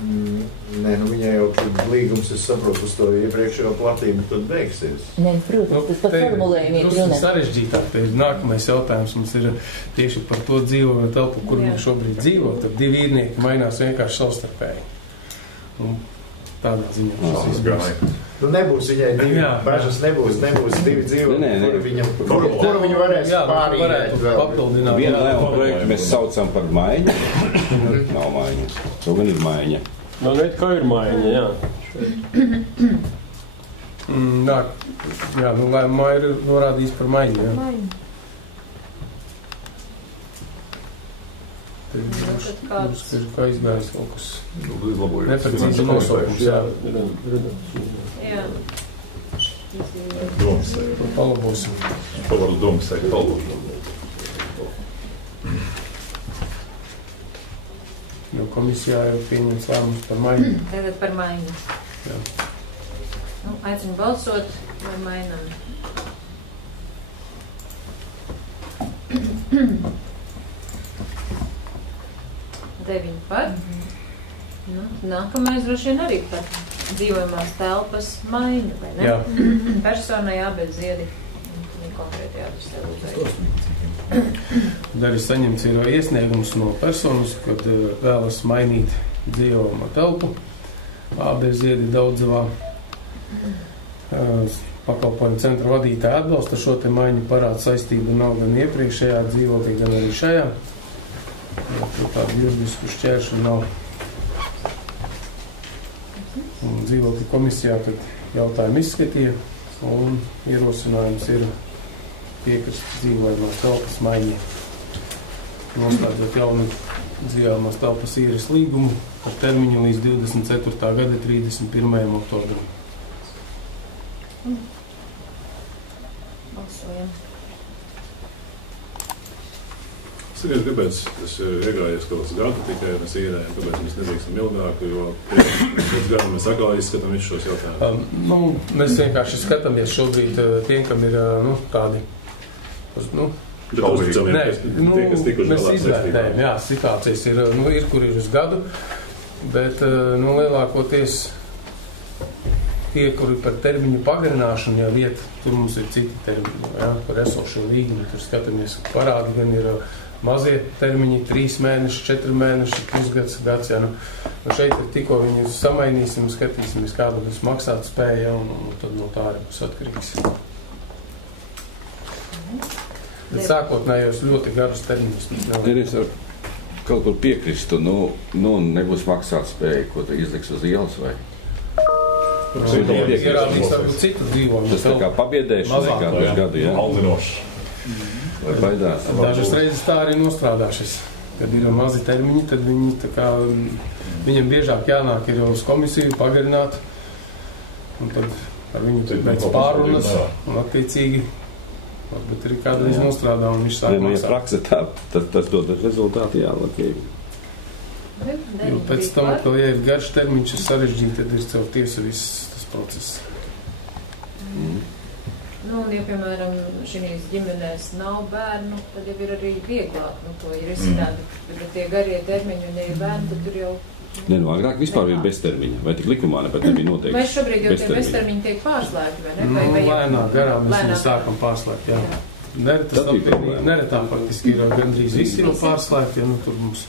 Nē, nu viņai jau līgums, es saprotu, uz to iepriekšējo platību tad beigsies. Nē, protams, tas par formulējumu ir runāt. Sarežģītāk, te ir nākamais jautājums, mums ir tieši par to dzīvojumu telpu, kur viņi šobrīd dzīvo, tad 2 īrnieki mainās vienkārši savstarpēji. Un tādā ziņā šis izbūs. Nu nebūs viņai 2, bažas nebūs 2 dzīvokļi, kuru viņi varēs pārīrēt vēl. Papildināt. Vienu lēmumu projektu mēs saucam par maiņu. Nav maiņa. To gan ir maiņa. Nu, net kā ir maiņa, jā. Jā, nu lēmumā ir norādījis par maiņu, jā. Mums ir kā izgājis kaut kas neprecīzi nosaukums, jā. Jā. Domsēji. Palabosim. Pavaru domsēji, palabosim. Jo komisijā jau pieņems lēmums par maiņu. Tagad par maiņu. Jā. Nu, aicinu balsot vai mainām. Deviņi par. Nu, nākamais droši vien arī par dzīvojamās telpas maiņu, vai ne? Jā. Personai Ābeļziedi. Konkrēti adresē lūdzu. Arī saņemts ir iesniegums no personas, kad vēlas mainīt dzīvojamo telpu Ābeļziedi Daudzavā. Pakalpojumu centra vadītāja atbalsta šo te maiņu, parāda saistību nav gan iepriekšējā dzīvoklī, gan arī šajā. Tādu juridisku šķēršu nav. dzīvokļu komisijā, kad jautājumu izskatīja, un ierosinājums ir piekrist dzīvojamās telpas maiņai. Nostādot jaunu dzīvojamās telpas īres līgumu ar termiņu līdz 24. gada 31. oktobrim. Balsojam. Es iegājies kaut kāds gadu tikai, mēs īrējam, tāpēc mēs nedrīkstam ilgāk, jo pēc gada mēs atkal izskatām visu šos jautājumus. Mēs vienkārši skatāmies šobrīd tiem, kam ir tādi, mēs izvērtējam, jā, situācijas ir, kur ir uz gadu, bet, lielākoties tie, kuri par termiņu pagarināšanu jau iet, tur mums ir citi termiņi, jā, par esošo līgumu, tur skatāmies parādi, gan ir mazie termiņi, 3 mēneši, 4 mēneši, pusgads, gads, jā, šeit ir tikko viņu samainīsim, skatīsimies, kāda būs maksāt spēja, un tad no tā arī būs atkarīgs. Bet sākotnējos ļoti garus termiņus. Es varu kaut kur piekristu, nebūs maksāt spēju, ko te izliks uz ielas vai? Ierādīs varbūt citu dzīvojumu. Tas tā kā pabiedēšana kādu gadu, jā? Aldinoši. Vai baidās? Dažas reizes tā arī nostrādāšies. Kad ir mazi termiņi, tad viņi tā kā, viņam biežāk jānāk ir uz komisiju pagarināt, un tad ar viņu pēc pārunas, un attiecīgi varbūt arī kādreiz nostrādā, un viņš sāk maksāt. Ja praksa tā, tas dod rezultāti, jā, latvīgi. Jo pēc tam, atkal, ja ir garš termiņš, ir sarežģīti, tad ir caur tiesu viss tas process. Ja, piemēram, šīs ģimenēs nav bērnu, tad jau ir arī vieglāk, to ir izsināti, bet tie garie termiņi, un ja ir bērni, tad tur jau... Agrāk vispār bija beztermiņa, vai tik likumā nebija noteikti? Vai šobrīd jau tie beztermiņi tiek pārslēgti, vai ne? Lēnāk, garām mēs viņu sākam pārslēgt, jā. Neretā faktiski ir gandrīz visi jau pārslēgti, ja tur mums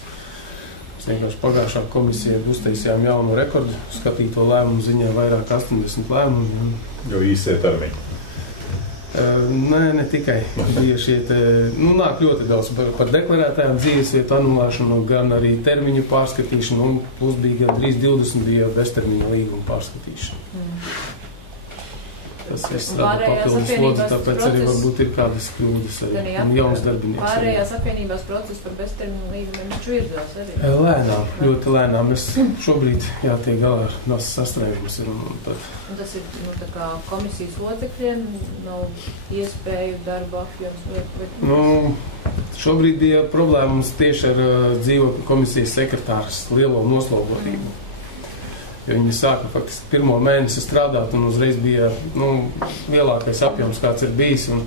vienkārši pagājušā komisija uztaisījām jaunu rekordu, skatīto lēmumu ziņā vairāk 80 lēmumu. Jo īsie termiņi. Nē, ne tikai. Bija šie nāk ļoti daudz par deklarētajām dzīvesvietu anulēšanu, gan arī termiņu pārskatīšanu, un plus bija gandrīz 20 bija beztermiņa līguma pārskatīšana. Tas viss rada papildus slodzi, tāpēc arī varbūt ir kādas kļūdas arī jauns darbinieks. Pārējās apvienībās process par beztermiņu līgumiem viņš virzās arī? Lēnām, ļoti lēnām. Mēs šobrīd jātiek galā ar nasas sastrēgumus. Un tas ir tā kā komisijas locekļiem, nav iespēju darba apjoms? Šobrīd bija problēmas tieši ar dzīvokļu komisijas sekretāras lielo noslogotību. Jo viņi sāka faktiski 1. mēnesi strādāt, un uzreiz bija lielākais apjoms, kāds ir bijis, un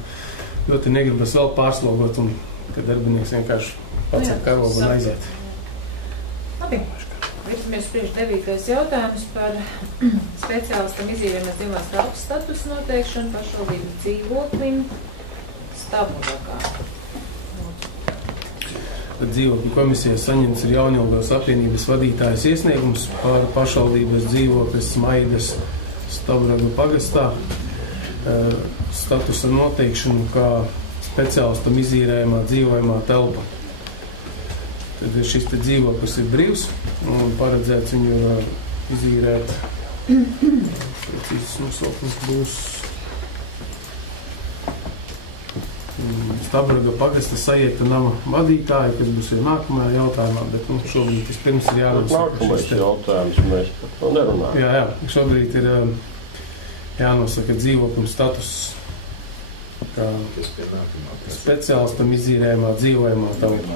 ļoti negribas vēl pārslogot, un kad darbinieks vienkārši pacēl karogu un aiziet. Labi. Virsamies priekš 9. jautājums par speciālistam izīrējumies dzīvās telpas statusu noteikšanu pašvaldību dzīvoklim Stabulakā. Dzīvokļu komisijā saņemts ir Jaunilgavas apvienības vadītājas iesniegums par pašvaldības dzīvokļas Maidas Stavraga pagastā statusa noteikšanu kā speciālistam izīrējumā dzīvojamā telpa. Tad šis te dzīvoklis ir brīvs un paredzēts viņu izīrēt. Precīzes nosaukums būs Stabraga pagasta sajieta nama vadītāja, kas būs jau nākamajā jautājumā, bet šobrīd vispirms ir jānosaka. Nākamais jautājums, mēs par to nerunājam. Jā, šobrīd ir jānosaka dzīvokļu status kā speciālistam izīrējumā dzīvojamā telpā.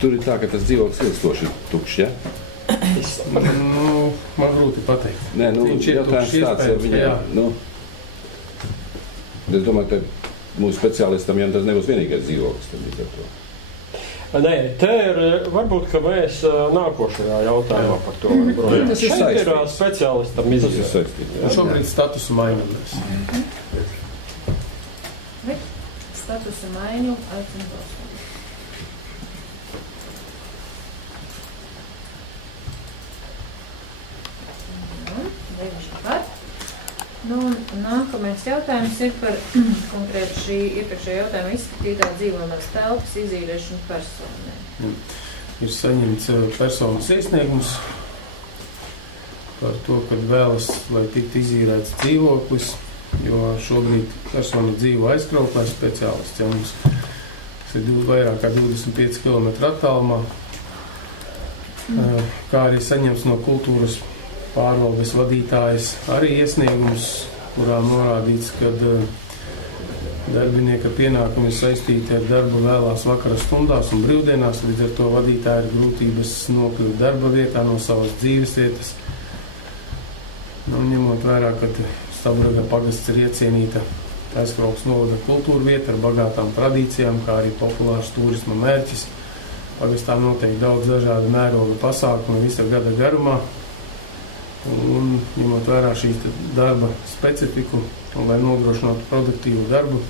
Tur ir tā, ka tas dzīvoklis ilgstoši tukšs, ja? Man grūti pateikt. Nē, viņš ir jautājums tāds, ja viņai, es domāju, ka mūsu speciālistam jau tas nebūs vienīgais dzīvoklis. Nē, te ir, varbūt, ka mēs nākošajā jautājumā par to. Tas ir saistīts. Šeit ir speciālistam izjūt. Šobrīd statusu mainamies. Statusu maiņu aicinu balsot. Nākamais jautājums ir par konkrēti šī iepriekšējā jautājuma izskatītāja dzīvojamās telpas izīrēšanu personē. ir saņemts personas iesniegums par to, kad vēlas, lai tiktu izīrēts dzīvoklis, jo šobrīd persona dzīvo aizkrauklē speciālists, ja mums ir vairāk kā 25 km attālumā, kā arī saņems no kultūras pārvaldes vadītājas arī iesniegums, kurā norādīts, kad darbinieka pienākumi ir saistīti ar darbu vēlās vakara stundās un brīvdienās, līdz ar to vadītāji ir grūtības nokļūt darba vietā no savas dzīves vietas. Nu, ņemot vērā, ka Stabraga pagasts ir iecienīta Aizkraules novada kultūra vieta ar bagātām tradīcijām, kā arī populārs turisma mērķis. Pagastā notiek daudz dažādu mēroga pasākumu visa gada garumā. Un, ņemot vērā šīs darba specifiku, un lai nodrošinātu produktīvu darbu,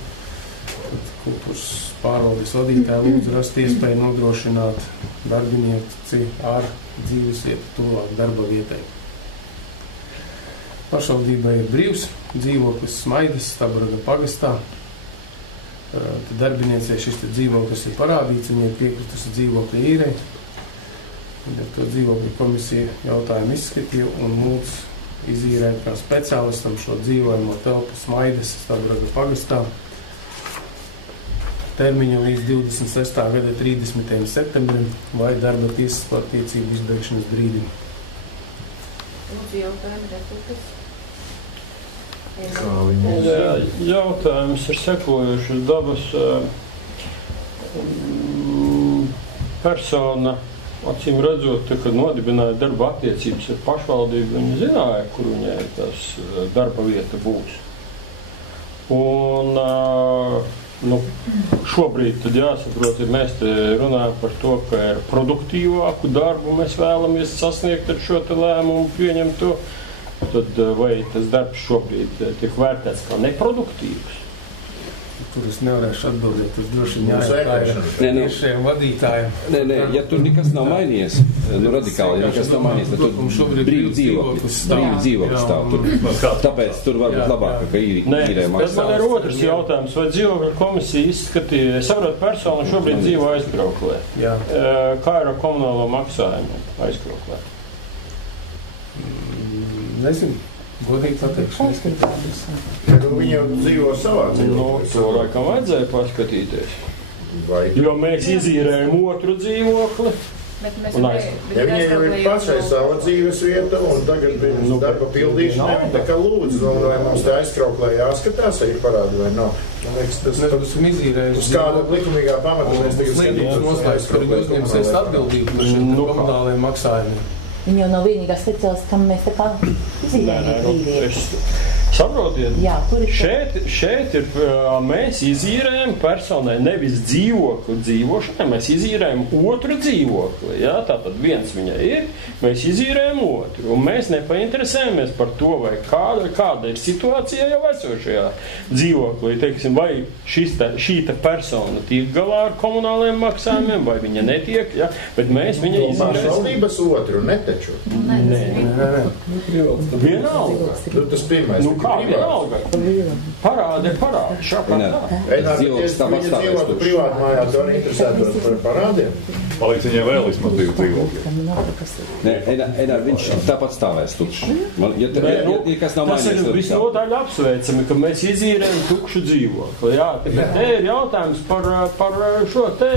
kultūras pārvaldes vadītāji lūdzu rast iespēju nodrošināt darbinieci ar dzīvesvietu tuvāk darba vietai. Pašvaldībai ir brīvs dzīvoklis Smaidas, Stabraga pagastā. Darbiniecei šis dzīvoklis ir parādīts, viņa ir piekritusi dzīvokļa īrei. Ar to dzīvokļu komisija jautājumu izskatīja un lūdz izīrēt kā speciālistam šo dzīvojamo telpu Smaidas, Stabraga pagastā. Termiņu līdz 26. gada 30. septembrim vai darba tiesas pārtiecību izbeigšanas brīdim. Lūdzu, jautājumi, replikas. Jautājums ir sekojušas dabas. Persona, acīm redzot, kad nodibināja darba attiecības ar pašvaldību, viņa zināja, kur viņai tas darba vieta būs. Un šobrīd tad jāsaprot, ja mēs te runājam par to, ka ir produktīvāku darbu mēs vēlamies sasniegt ar šo te lēmumu pieņemto, tad vai tas darbs šobrīd tiek vērtēts kā neproduktīvs? Tur es nevarēšu atbildēt, tur droši vien jājautā tiešiem vadītājiem. Nē, ja tur nekas nav mainījies, radikāli, ja nekas nav mainījies, tad tur brīvi dzīvoklis stāv. Tāpēc tur varbūt labāk, ka īrē maksā. Tas man ir otrs jautājums, vai dzīvokļu komisija izskatīja, es saprotu, persona šobrīd dzīvo Aizkrauklē. Kā ir ar komunālo maksājumu Aizkrauklē? Nezinu. Godīgi pateikšu. Viņi jau dzīvo savā dzīvoklī. To laikam vajadzēja paskatīties. Jo mēs izīrējam otru dzīvokli. Ja viņi jau ir pašai sava dzīves vieta un tagad darba pildīšanai, tā kā lūdzu, vai mums te Aizkrauklē jāskatās, ja ir parādi vai nav. Tas uz kāda likumīgā pamata mēs tagad skatītos Aizkrauklē. Uzņemsies atbildību par šiem komunāliem maksājumiem. Viņa jau nav vienīgā speciālista, kam mēs tā kā izīrējam brīvvietas. Saprotiet, šeit ir, mēs izīrējam personai nevis dzīvokli dzīvošanai, mēs izīrējam otru dzīvokli. Ja? Tātad viens viņai ir, mēs izīrējam otru. Un mēs nepainteresējamies par to, vai kāda ir situācija jau esošajā dzīvoklī. Teiksim, vai šī persona tiek galā ar komunāliem maksājumiem, vai viņa netiek. Ja? Bet mēs viņa izīrējam. Pašvaldības otru, neteču. Nē. Vienalga. Tas pirmais. Kā vienalga? Parādi ir parādi. Viņa dzīvotu privātu mājā, to arī interesētos par parādiem. Palīdz viņai vēl vismaz divu dzīvokļu. Nē, Enar, viņš tāpat stāvēs tukšs. Ja kas nav mainījies, tas ir visnotaļ apsveicami, ka mēs izīrējam tukšu dzīvokli. Jā, bet te ir jautājums par šo te...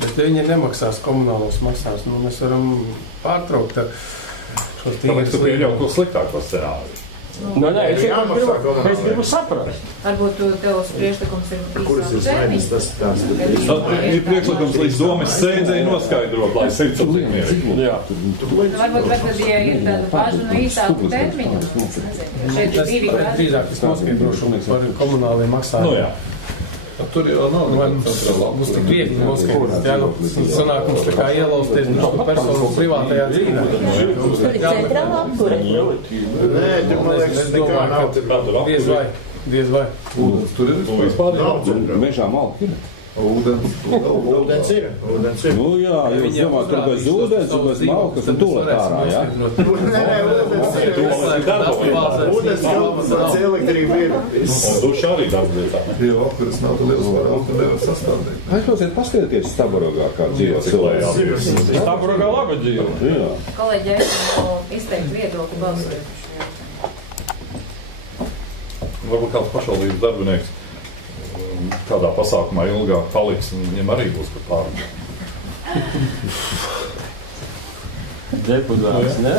Bet viņi nemaksās komunālos maksās. Nu, mēs varam pārtraukt šo tīgas. Tāpēc tu pieļauj ko sliktāko scenāriju. Nē, es gribu saprast. Varbūt tevs priekšlikums ir īsāks termiņš. Ir priekšlikums līdz domas sēdzēji noskaidrot, lai sirds apzīmēri. Jā. Varbūt, ja ir tāda paša no īsāku termiņu. Šeit ir 2 gadi. Drīzāk es noskaidrošu par komunāliem maksājumiem. Nu jā. Tur jau nav mums tik viegli noskaidrot. Jā, sanākums tā kā ielausties personu privātajā dzīvē. Tur ir centrāla apkure. Nē, tur man liekas, nekā nav. Diez vai. Tur ir vispār mežā malka ir. Ūdens ir. Nu jā, jūs domājat, tur bez ūdens un bez malkas un tūlēt ārā, jā? Nē, ūdens ir. Ūdens galvas elektrība ir. Un duša arī darbvietā. Jā, kuras nav liels varam, tad nevar sastādīt. Aizklausiet, paskatieties Staborogā, kā dzīvo cilvēks. Staborogā laba dzīvo. Jā. Kolēģi, esmu izteikt viedokli balsojot. Varbūt kāds pašvaldības darbinieks kādā pasākumā ilgāk paliks, un viņiem arī būs par pārdu. Deputāts, ne?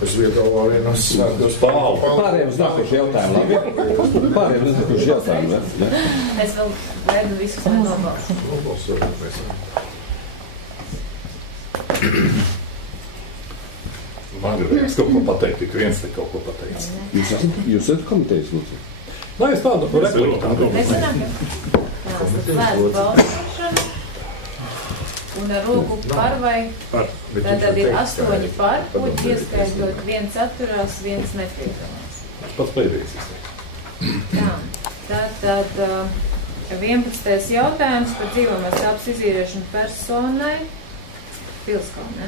Es viedokļu vienos Stāvu. Pārējiem uz nākošu jautājumu, labi? Pārējiem uz nākošu jautājumu, ne? Es vēl gaidu visus, lai nobalsu. Man gribējās kaut ko pateikt, tik viens te kaut ko pateic. Jūs esat komitejas lūdzu? Nē, es tādu repliku. Nesanākam? Jā, slēdzu balsošanu. Un ar roku par vai? Par. Tātad ir 8 par, puķi ieskaitot, 1 atturās, 1 nepiedalās. Es pats pēdējais izteicu. Tā, tātad 11. jautājums par dzīvojamās telpas izīrēšanu personai. Pilskalnē.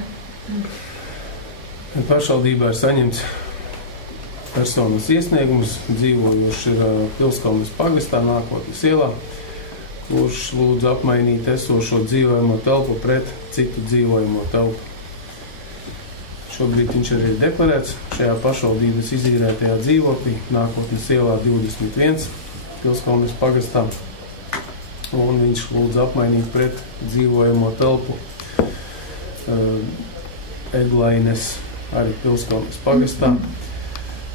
Pašvaldībā ir saņemts personas iesniegums, dzīvojoši ir Pilskalnes pagastā, Nākotnes ielā, kurš lūdz apmainīt esošo dzīvojamo telpu pret citu dzīvojamo telpu. Šobrīd viņš arī ir deklarēts šajā pašvaldības izīrētajā dzīvoklī, Nākotnes ielā 21, Pilskalnes pagastā, un viņš lūdz apmainīt pret dzīvojamo telpu Eglaines arī Pilskalnes pagastā.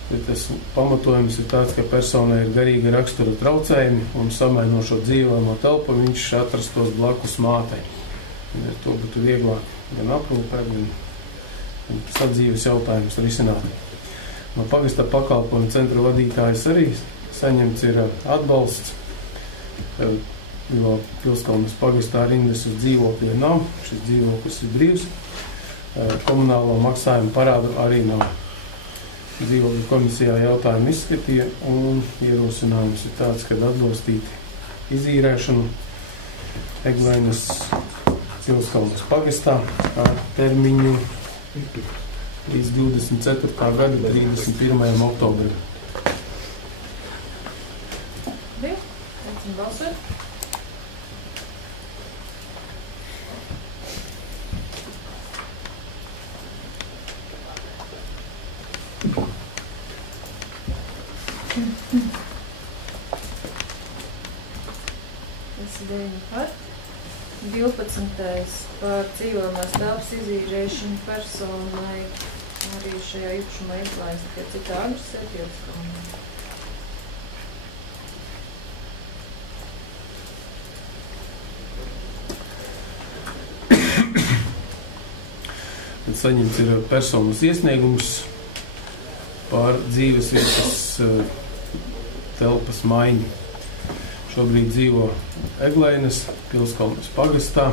Bet tas pamatojums ir tāds, ka personai ir garīga rakstura traucējumi un samainošo dzīvojamo telpu viņš atrastos blakus mātei. Un ar to būtu vieglāk gan aprūpēt, gan sadzīves jautājumus risināt. No pagasta pakalpojumu centra vadītājas arī saņemts ir atbalsts, jo Pilskalnes pagastā rindas uz dzīvokļiem nav, šis dzīvoklis ir brīvs, komunālo maksājumu parādu arī nav. Dzīvokļu komisijā jautājumu izskatīja un ierosinājums ir tāds, kad atbalstīt izīrēšanu Eglainas Pilskalnes pagastā ar termiņu līdz 24. gada 31. oktobrim. Balsot. Tas ir 9 par. 12. par dzīvojamās telpas izīrēšanu personai arī šajā īpašumā Eglainas, tikai citā adresē Pilskalnē. Saņemts ir personas iesniegums par dzīvesvietas telpas maiņu. Šobrīd dzīvo Eglainas Pilskalnes pagastā.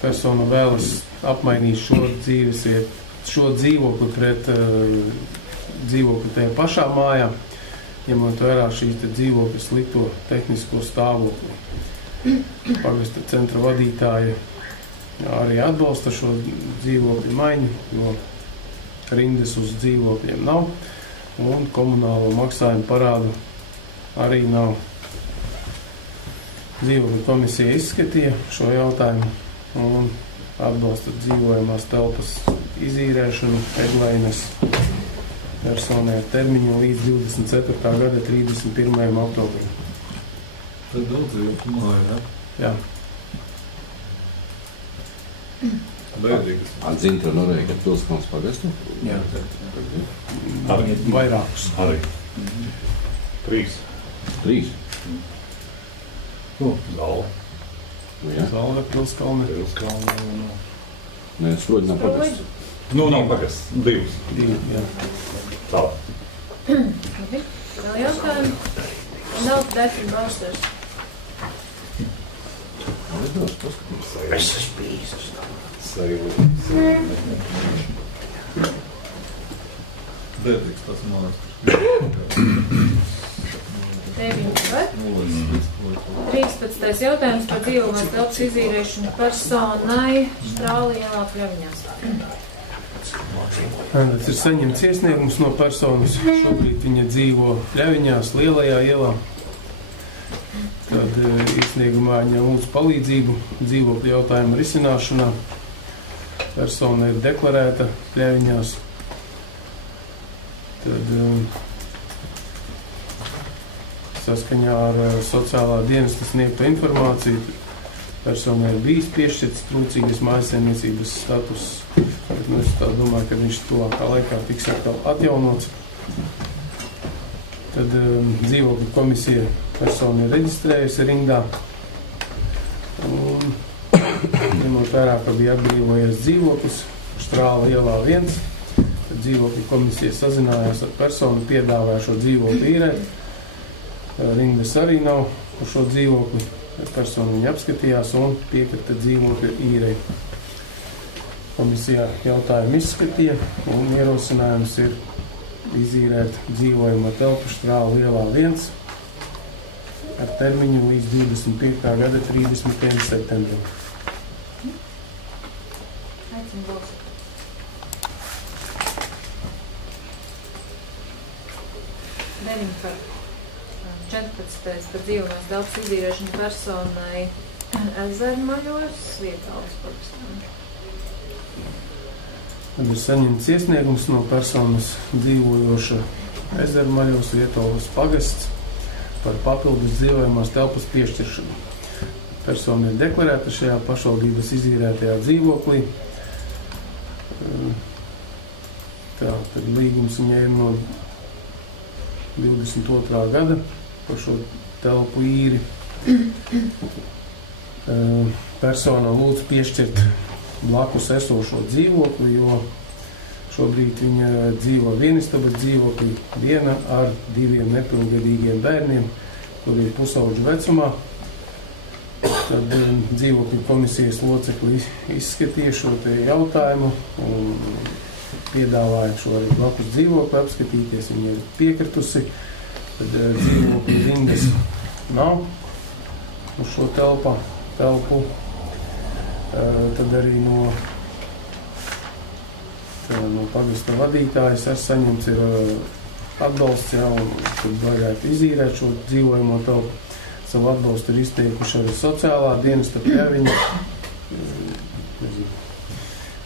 Persona vēlas apmainīt šo dzīvokli pret dzīvokli tajā pašā mājā, ņemot vērā šīs dzīvokļa slikto tehnisko stāvokli. Pagasta centra vadītāja arī atbalsta šo dzīvokļu maiņu, jo rindas uz dzīvokļiem nav un komunālo maksājumu parādu arī nav. Dzīvokļu komisija izskatīja šo jautājumu un atbalsta dzīvojamās telpas izīrēšanu Eglainas personai ar termiņu līdz 24. gada 31. oktobrim. Tad daudz dzīvokļu māja, jā? Jā. Atzīmta Norēga Pilskalnes pagastu? Jā. Arī. Vairākus. Arī. 3. Zala. Zala, Pilskalne. Nē, Sproģi nav pagasts. Nu, nav pagasts. 2. Jā. Tā. Vēl jautājumi? Nav Dēfri Bausters. Es esmu bijis. Bēdīgs tas monstrs. 9 par. 13. jautājums par dzīvojamās telpas izīrēšanu personai Strāla ielā Pļaviņās. Tas ir saņemts iesniegums no personas. Šobrīd viņa dzīvo Pļaviņās, Lielajā ielā. Tad iesniegumā viņa lūdz palīdzību dzīvokļu jautājumu risināšanā. Persona ir deklarēta Pļaviņās. Tad saskaņā ar sociālā dienesta sniegto informāciju personai ir bijis piešķirts trūcīgas mājsaimniecības status. Bet es tā domāju, ka viņš tuvākā laikā tiks atkal atjaunots. Tad dzīvokļu komisija persona ir reģistrējusi rindā. Un ņemot vērā, ka bija atbrīvojies dzīvoklis Strāla ielā 1, tad dzīvokļu komisija sazinājās ar personu, piedāvāja šo dzīvokli īrēt. Rindas arī nav par šo dzīvokli. Persona viņa apskatījās un piekrita dzīvokļu īrei. Komisijā jautājumu izskatīja un ierosinājums ir izīrēt dzīvojamo telpu Strāla ielā 1 ar termiņu līdz 25. gada 30. septembrim. Aicinu balsot. Par 14. par dzīvojamās telpas izīrēšanu personai Ezermaļos, Vietālas pagastā. Tad ir saņemts iesniegums no personas dzīvojoša Ezermaļos, Vietālas pagasts par papildus dzīvojamās telpas piešķiršanu. Persona ir deklarēta šajā pašvaldības izīrētajā dzīvoklī. Tad līgums viņai ir no 22. gada par šo telpu īri. Persona lūdz piešķirt blakus esošo dzīvokli, jo šobrīd viņa dzīvo vienistabas dzīvoklī viena ar 2 nepilngadīgiem bērniem, kuri ir pusauģu vecumā. Tad dzīvokļu komisijas locekli izskatīja šo te jautājumu un piedāvāja šo arī blakus dzīvokli apskatīties. Viņa ir piekritusi. Tad dzīvokļu rindas nav uz šo telpu. Tad arī no pagasta vadītājas saņemts ir atbalsts, un tad varētu izīrēt šo dzīvojamo telpu. Savu atbalstu ir izteikuši arī sociālā dienesta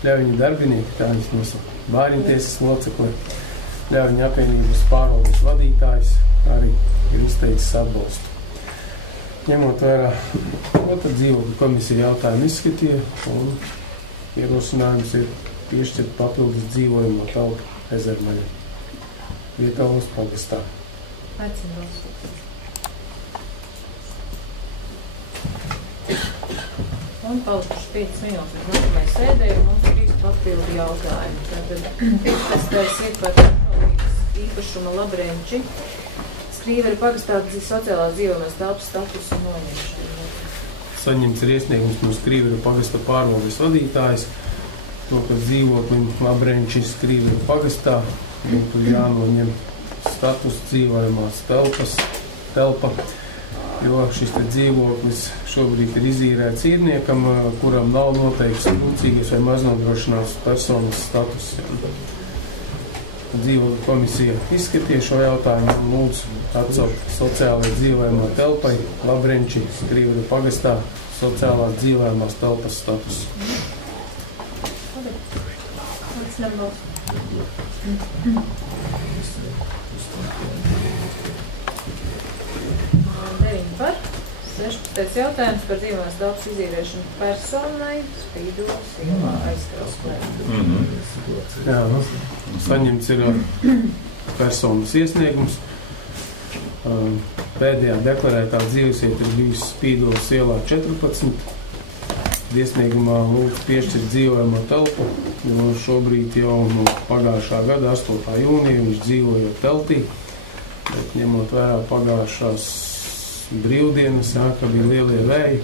Pļaviņu darbinieki, kā viņas nosaka, bāriņtiesas locekli, Pļaviņu apvienības pārvaldes vadītājs arī ir izteicis atbalstu. Ņemot vērā, tad dzīvokļu komisija jautājumu izskatīja un ierosinājums ir piešķirt papildus dzīvojamo telpu Ezermaļā, Vietālas pagastā. Aicinu balsot. Un palikuši 5 minūtes uz nākamajai sēdē, un mums ir 3 papildu jautājumi. Tātad 15. ir par pašvaldības īpašuma Labrenči Skrīvera pagastā sociālās dzīvojamās telpas statusu noņemšanu. Saņemts ir iesniegums no Skrīvera pagasta pārvaldes vadītājs, to, ka dzīvoklim Labrenči Skrīvera pagastā būtu jānoņem status dzīvojamās telpa, jo šis te dzīvoklis šobrīd ir izīrēts īrniekam, kuram nav noteikts trūcīgas vai maznodrošināts personas status. Dzīvokļu komisija izskatīja šo jautājumu un lūdz atsaukt sociālai dzīvojamā telpai Labrenči Skrīvera pagastā sociālās dzīvojamās telpas status. Par 16. jautājums par dzīvojamās telpas izīrēšanu personai Spīdolas ielā Aizkrauklē. Jā, saņemts ir personas iesniegums. Pēdējā deklarētā dzīvesvieta ir bijusi Spīdolas ielā 14. Iesniegumā lūdz piešķirt dzīvojamo telpu, jo šobrīd jau no pagājušā gada 8. jūnija viņš dzīvoja teltī, bet ņemot vērā pagājušās brīvdienas, ka bija lielie vēji,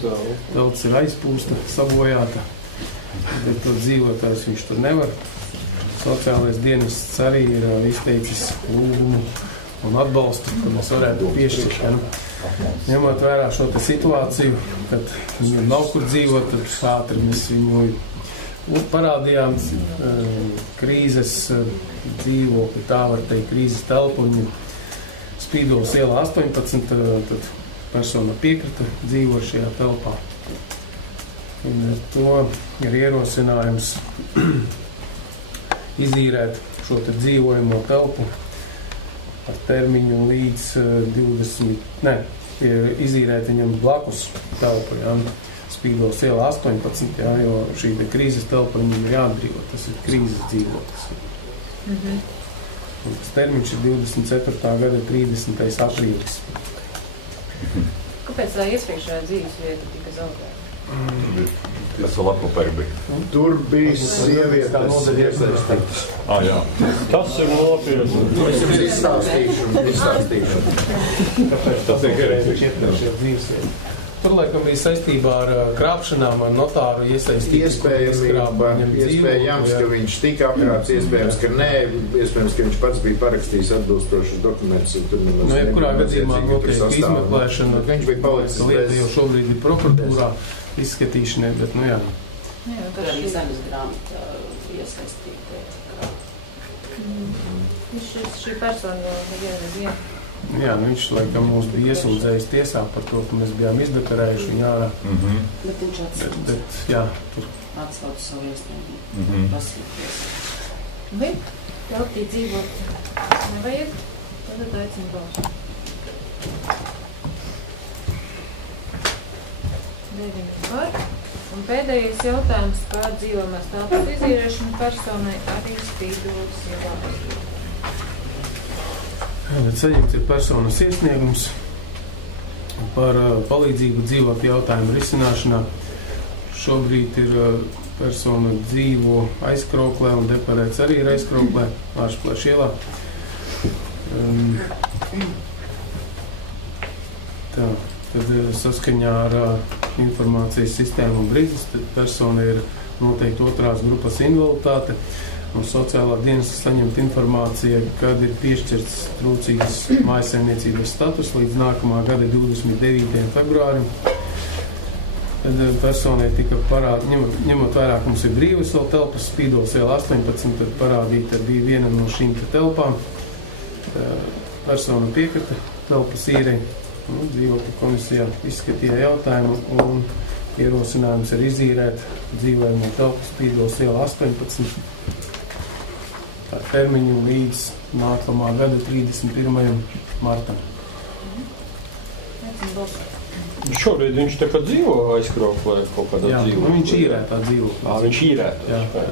telts ir aizpūsta, sabojāta, bet tur dzīvotājs viņš tur nevar. Sociālais dienests arī ir izteicis lūgumu un atbalstu, ko mēs varētu piešķirt. Ja, ņemot vērā šo te situāciju, kad viņu nav kur dzīvot, tad ātri mēs viņu parādījām krīzes dzīvokli, tā var teikt, krīzes telpu, viņu Spīdolas ielā 18, tad persona piekrita dzīvot šajā telpā. Un ar to ir ierosinājums izīrēt šo te dzīvojamo telpu ar termiņu līdz 20, izīrēt viņam blakus telpu, ja, Spīdolas ielā 18, ja, jo šī te krīzes telpa viņam ir jāatbrīvot, tas ir krīzes dzīvoklis. Un tas termiņš ir 24. gada 30. aprīlis. Kāpēc tā iepriekšējā dzīves vieta tika zaudēta? Tas vēl atpakaļ bija. Tur bija sievietes iesaistītas. Jā. Tas ir nopietni. Es jums izstāstīšu. Tas ir garīgi. Tur, laikam, bija saistībā ar krāpšanām, ar notāru iesaistību. Iespējams, ka viņš tika apkrāpts, iespējams, ka nē, iespējams, ka viņš pats bija parakstījis atbilstošus dokumentus. Jebkurā gadījumā notiek izmeklēšana. Viņš bija palicis bez... Lieta jau šobrīd ir prokuratūrā izskatīšanai, bet, nu jā. Tur arī zemes grāmata iesaistīta. Šī persona jau Jā, nu viņš, laikam, mūs bija iesūdzējis tiesā par to, ka mēs bijām izdekarējuši viņu ārā. Bet viņš atsauc. Bet, jā, tur. Atsauc savu iestājumu. Pasīties. Bet, telpī dzīvot nevajag, tad aicinu balsu. 9 par. Un pēdējais jautājums par dzīvojamās telpas izīrēšanu personai arī Spīdolas ielā. Saņemts ir personas iesniegums par palīdzību dzīvokļu jautājumu risināšanā. Šobrīd ir persona dzīvo aizkroklē un deparēts arī ir aizkroklē, Āršplēša ielā. Tā, tad saskaņā ar informācijas sistēmu Bridges persona ir noteikti 2. grupas invaliditāte. Un sociālā dienesta saņemt informācija, kad ir piešķirts trūcīgas mājsaimniecības status līdz nākamā gada 29. februārim. Tad personai tika ņemot vērā, ka mums ir brīvas vēl telpas, Spīdolas ielā 18, tad parādīta bija viena no šīm telpām. Persona piekrita telpas īrei. Dzīvokļu komisijā izskatīja jautājumu un ierosinājums ir izīrēt dzīvojamo telpu Spīdolas ielā 18. Termiņu līdz nākamā gada 31. martam. Šobrīd viņš tā kā dzīvo aizkroklē kaut kādā dzīvoklī. Jā, viņš īrētā dzīvoklī. Viņš īrētā.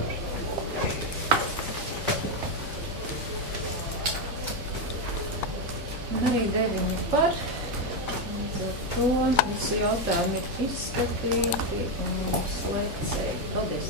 Arī 9 par. To visi jautājumi ir izskatīti un slēdzēji. Paldies!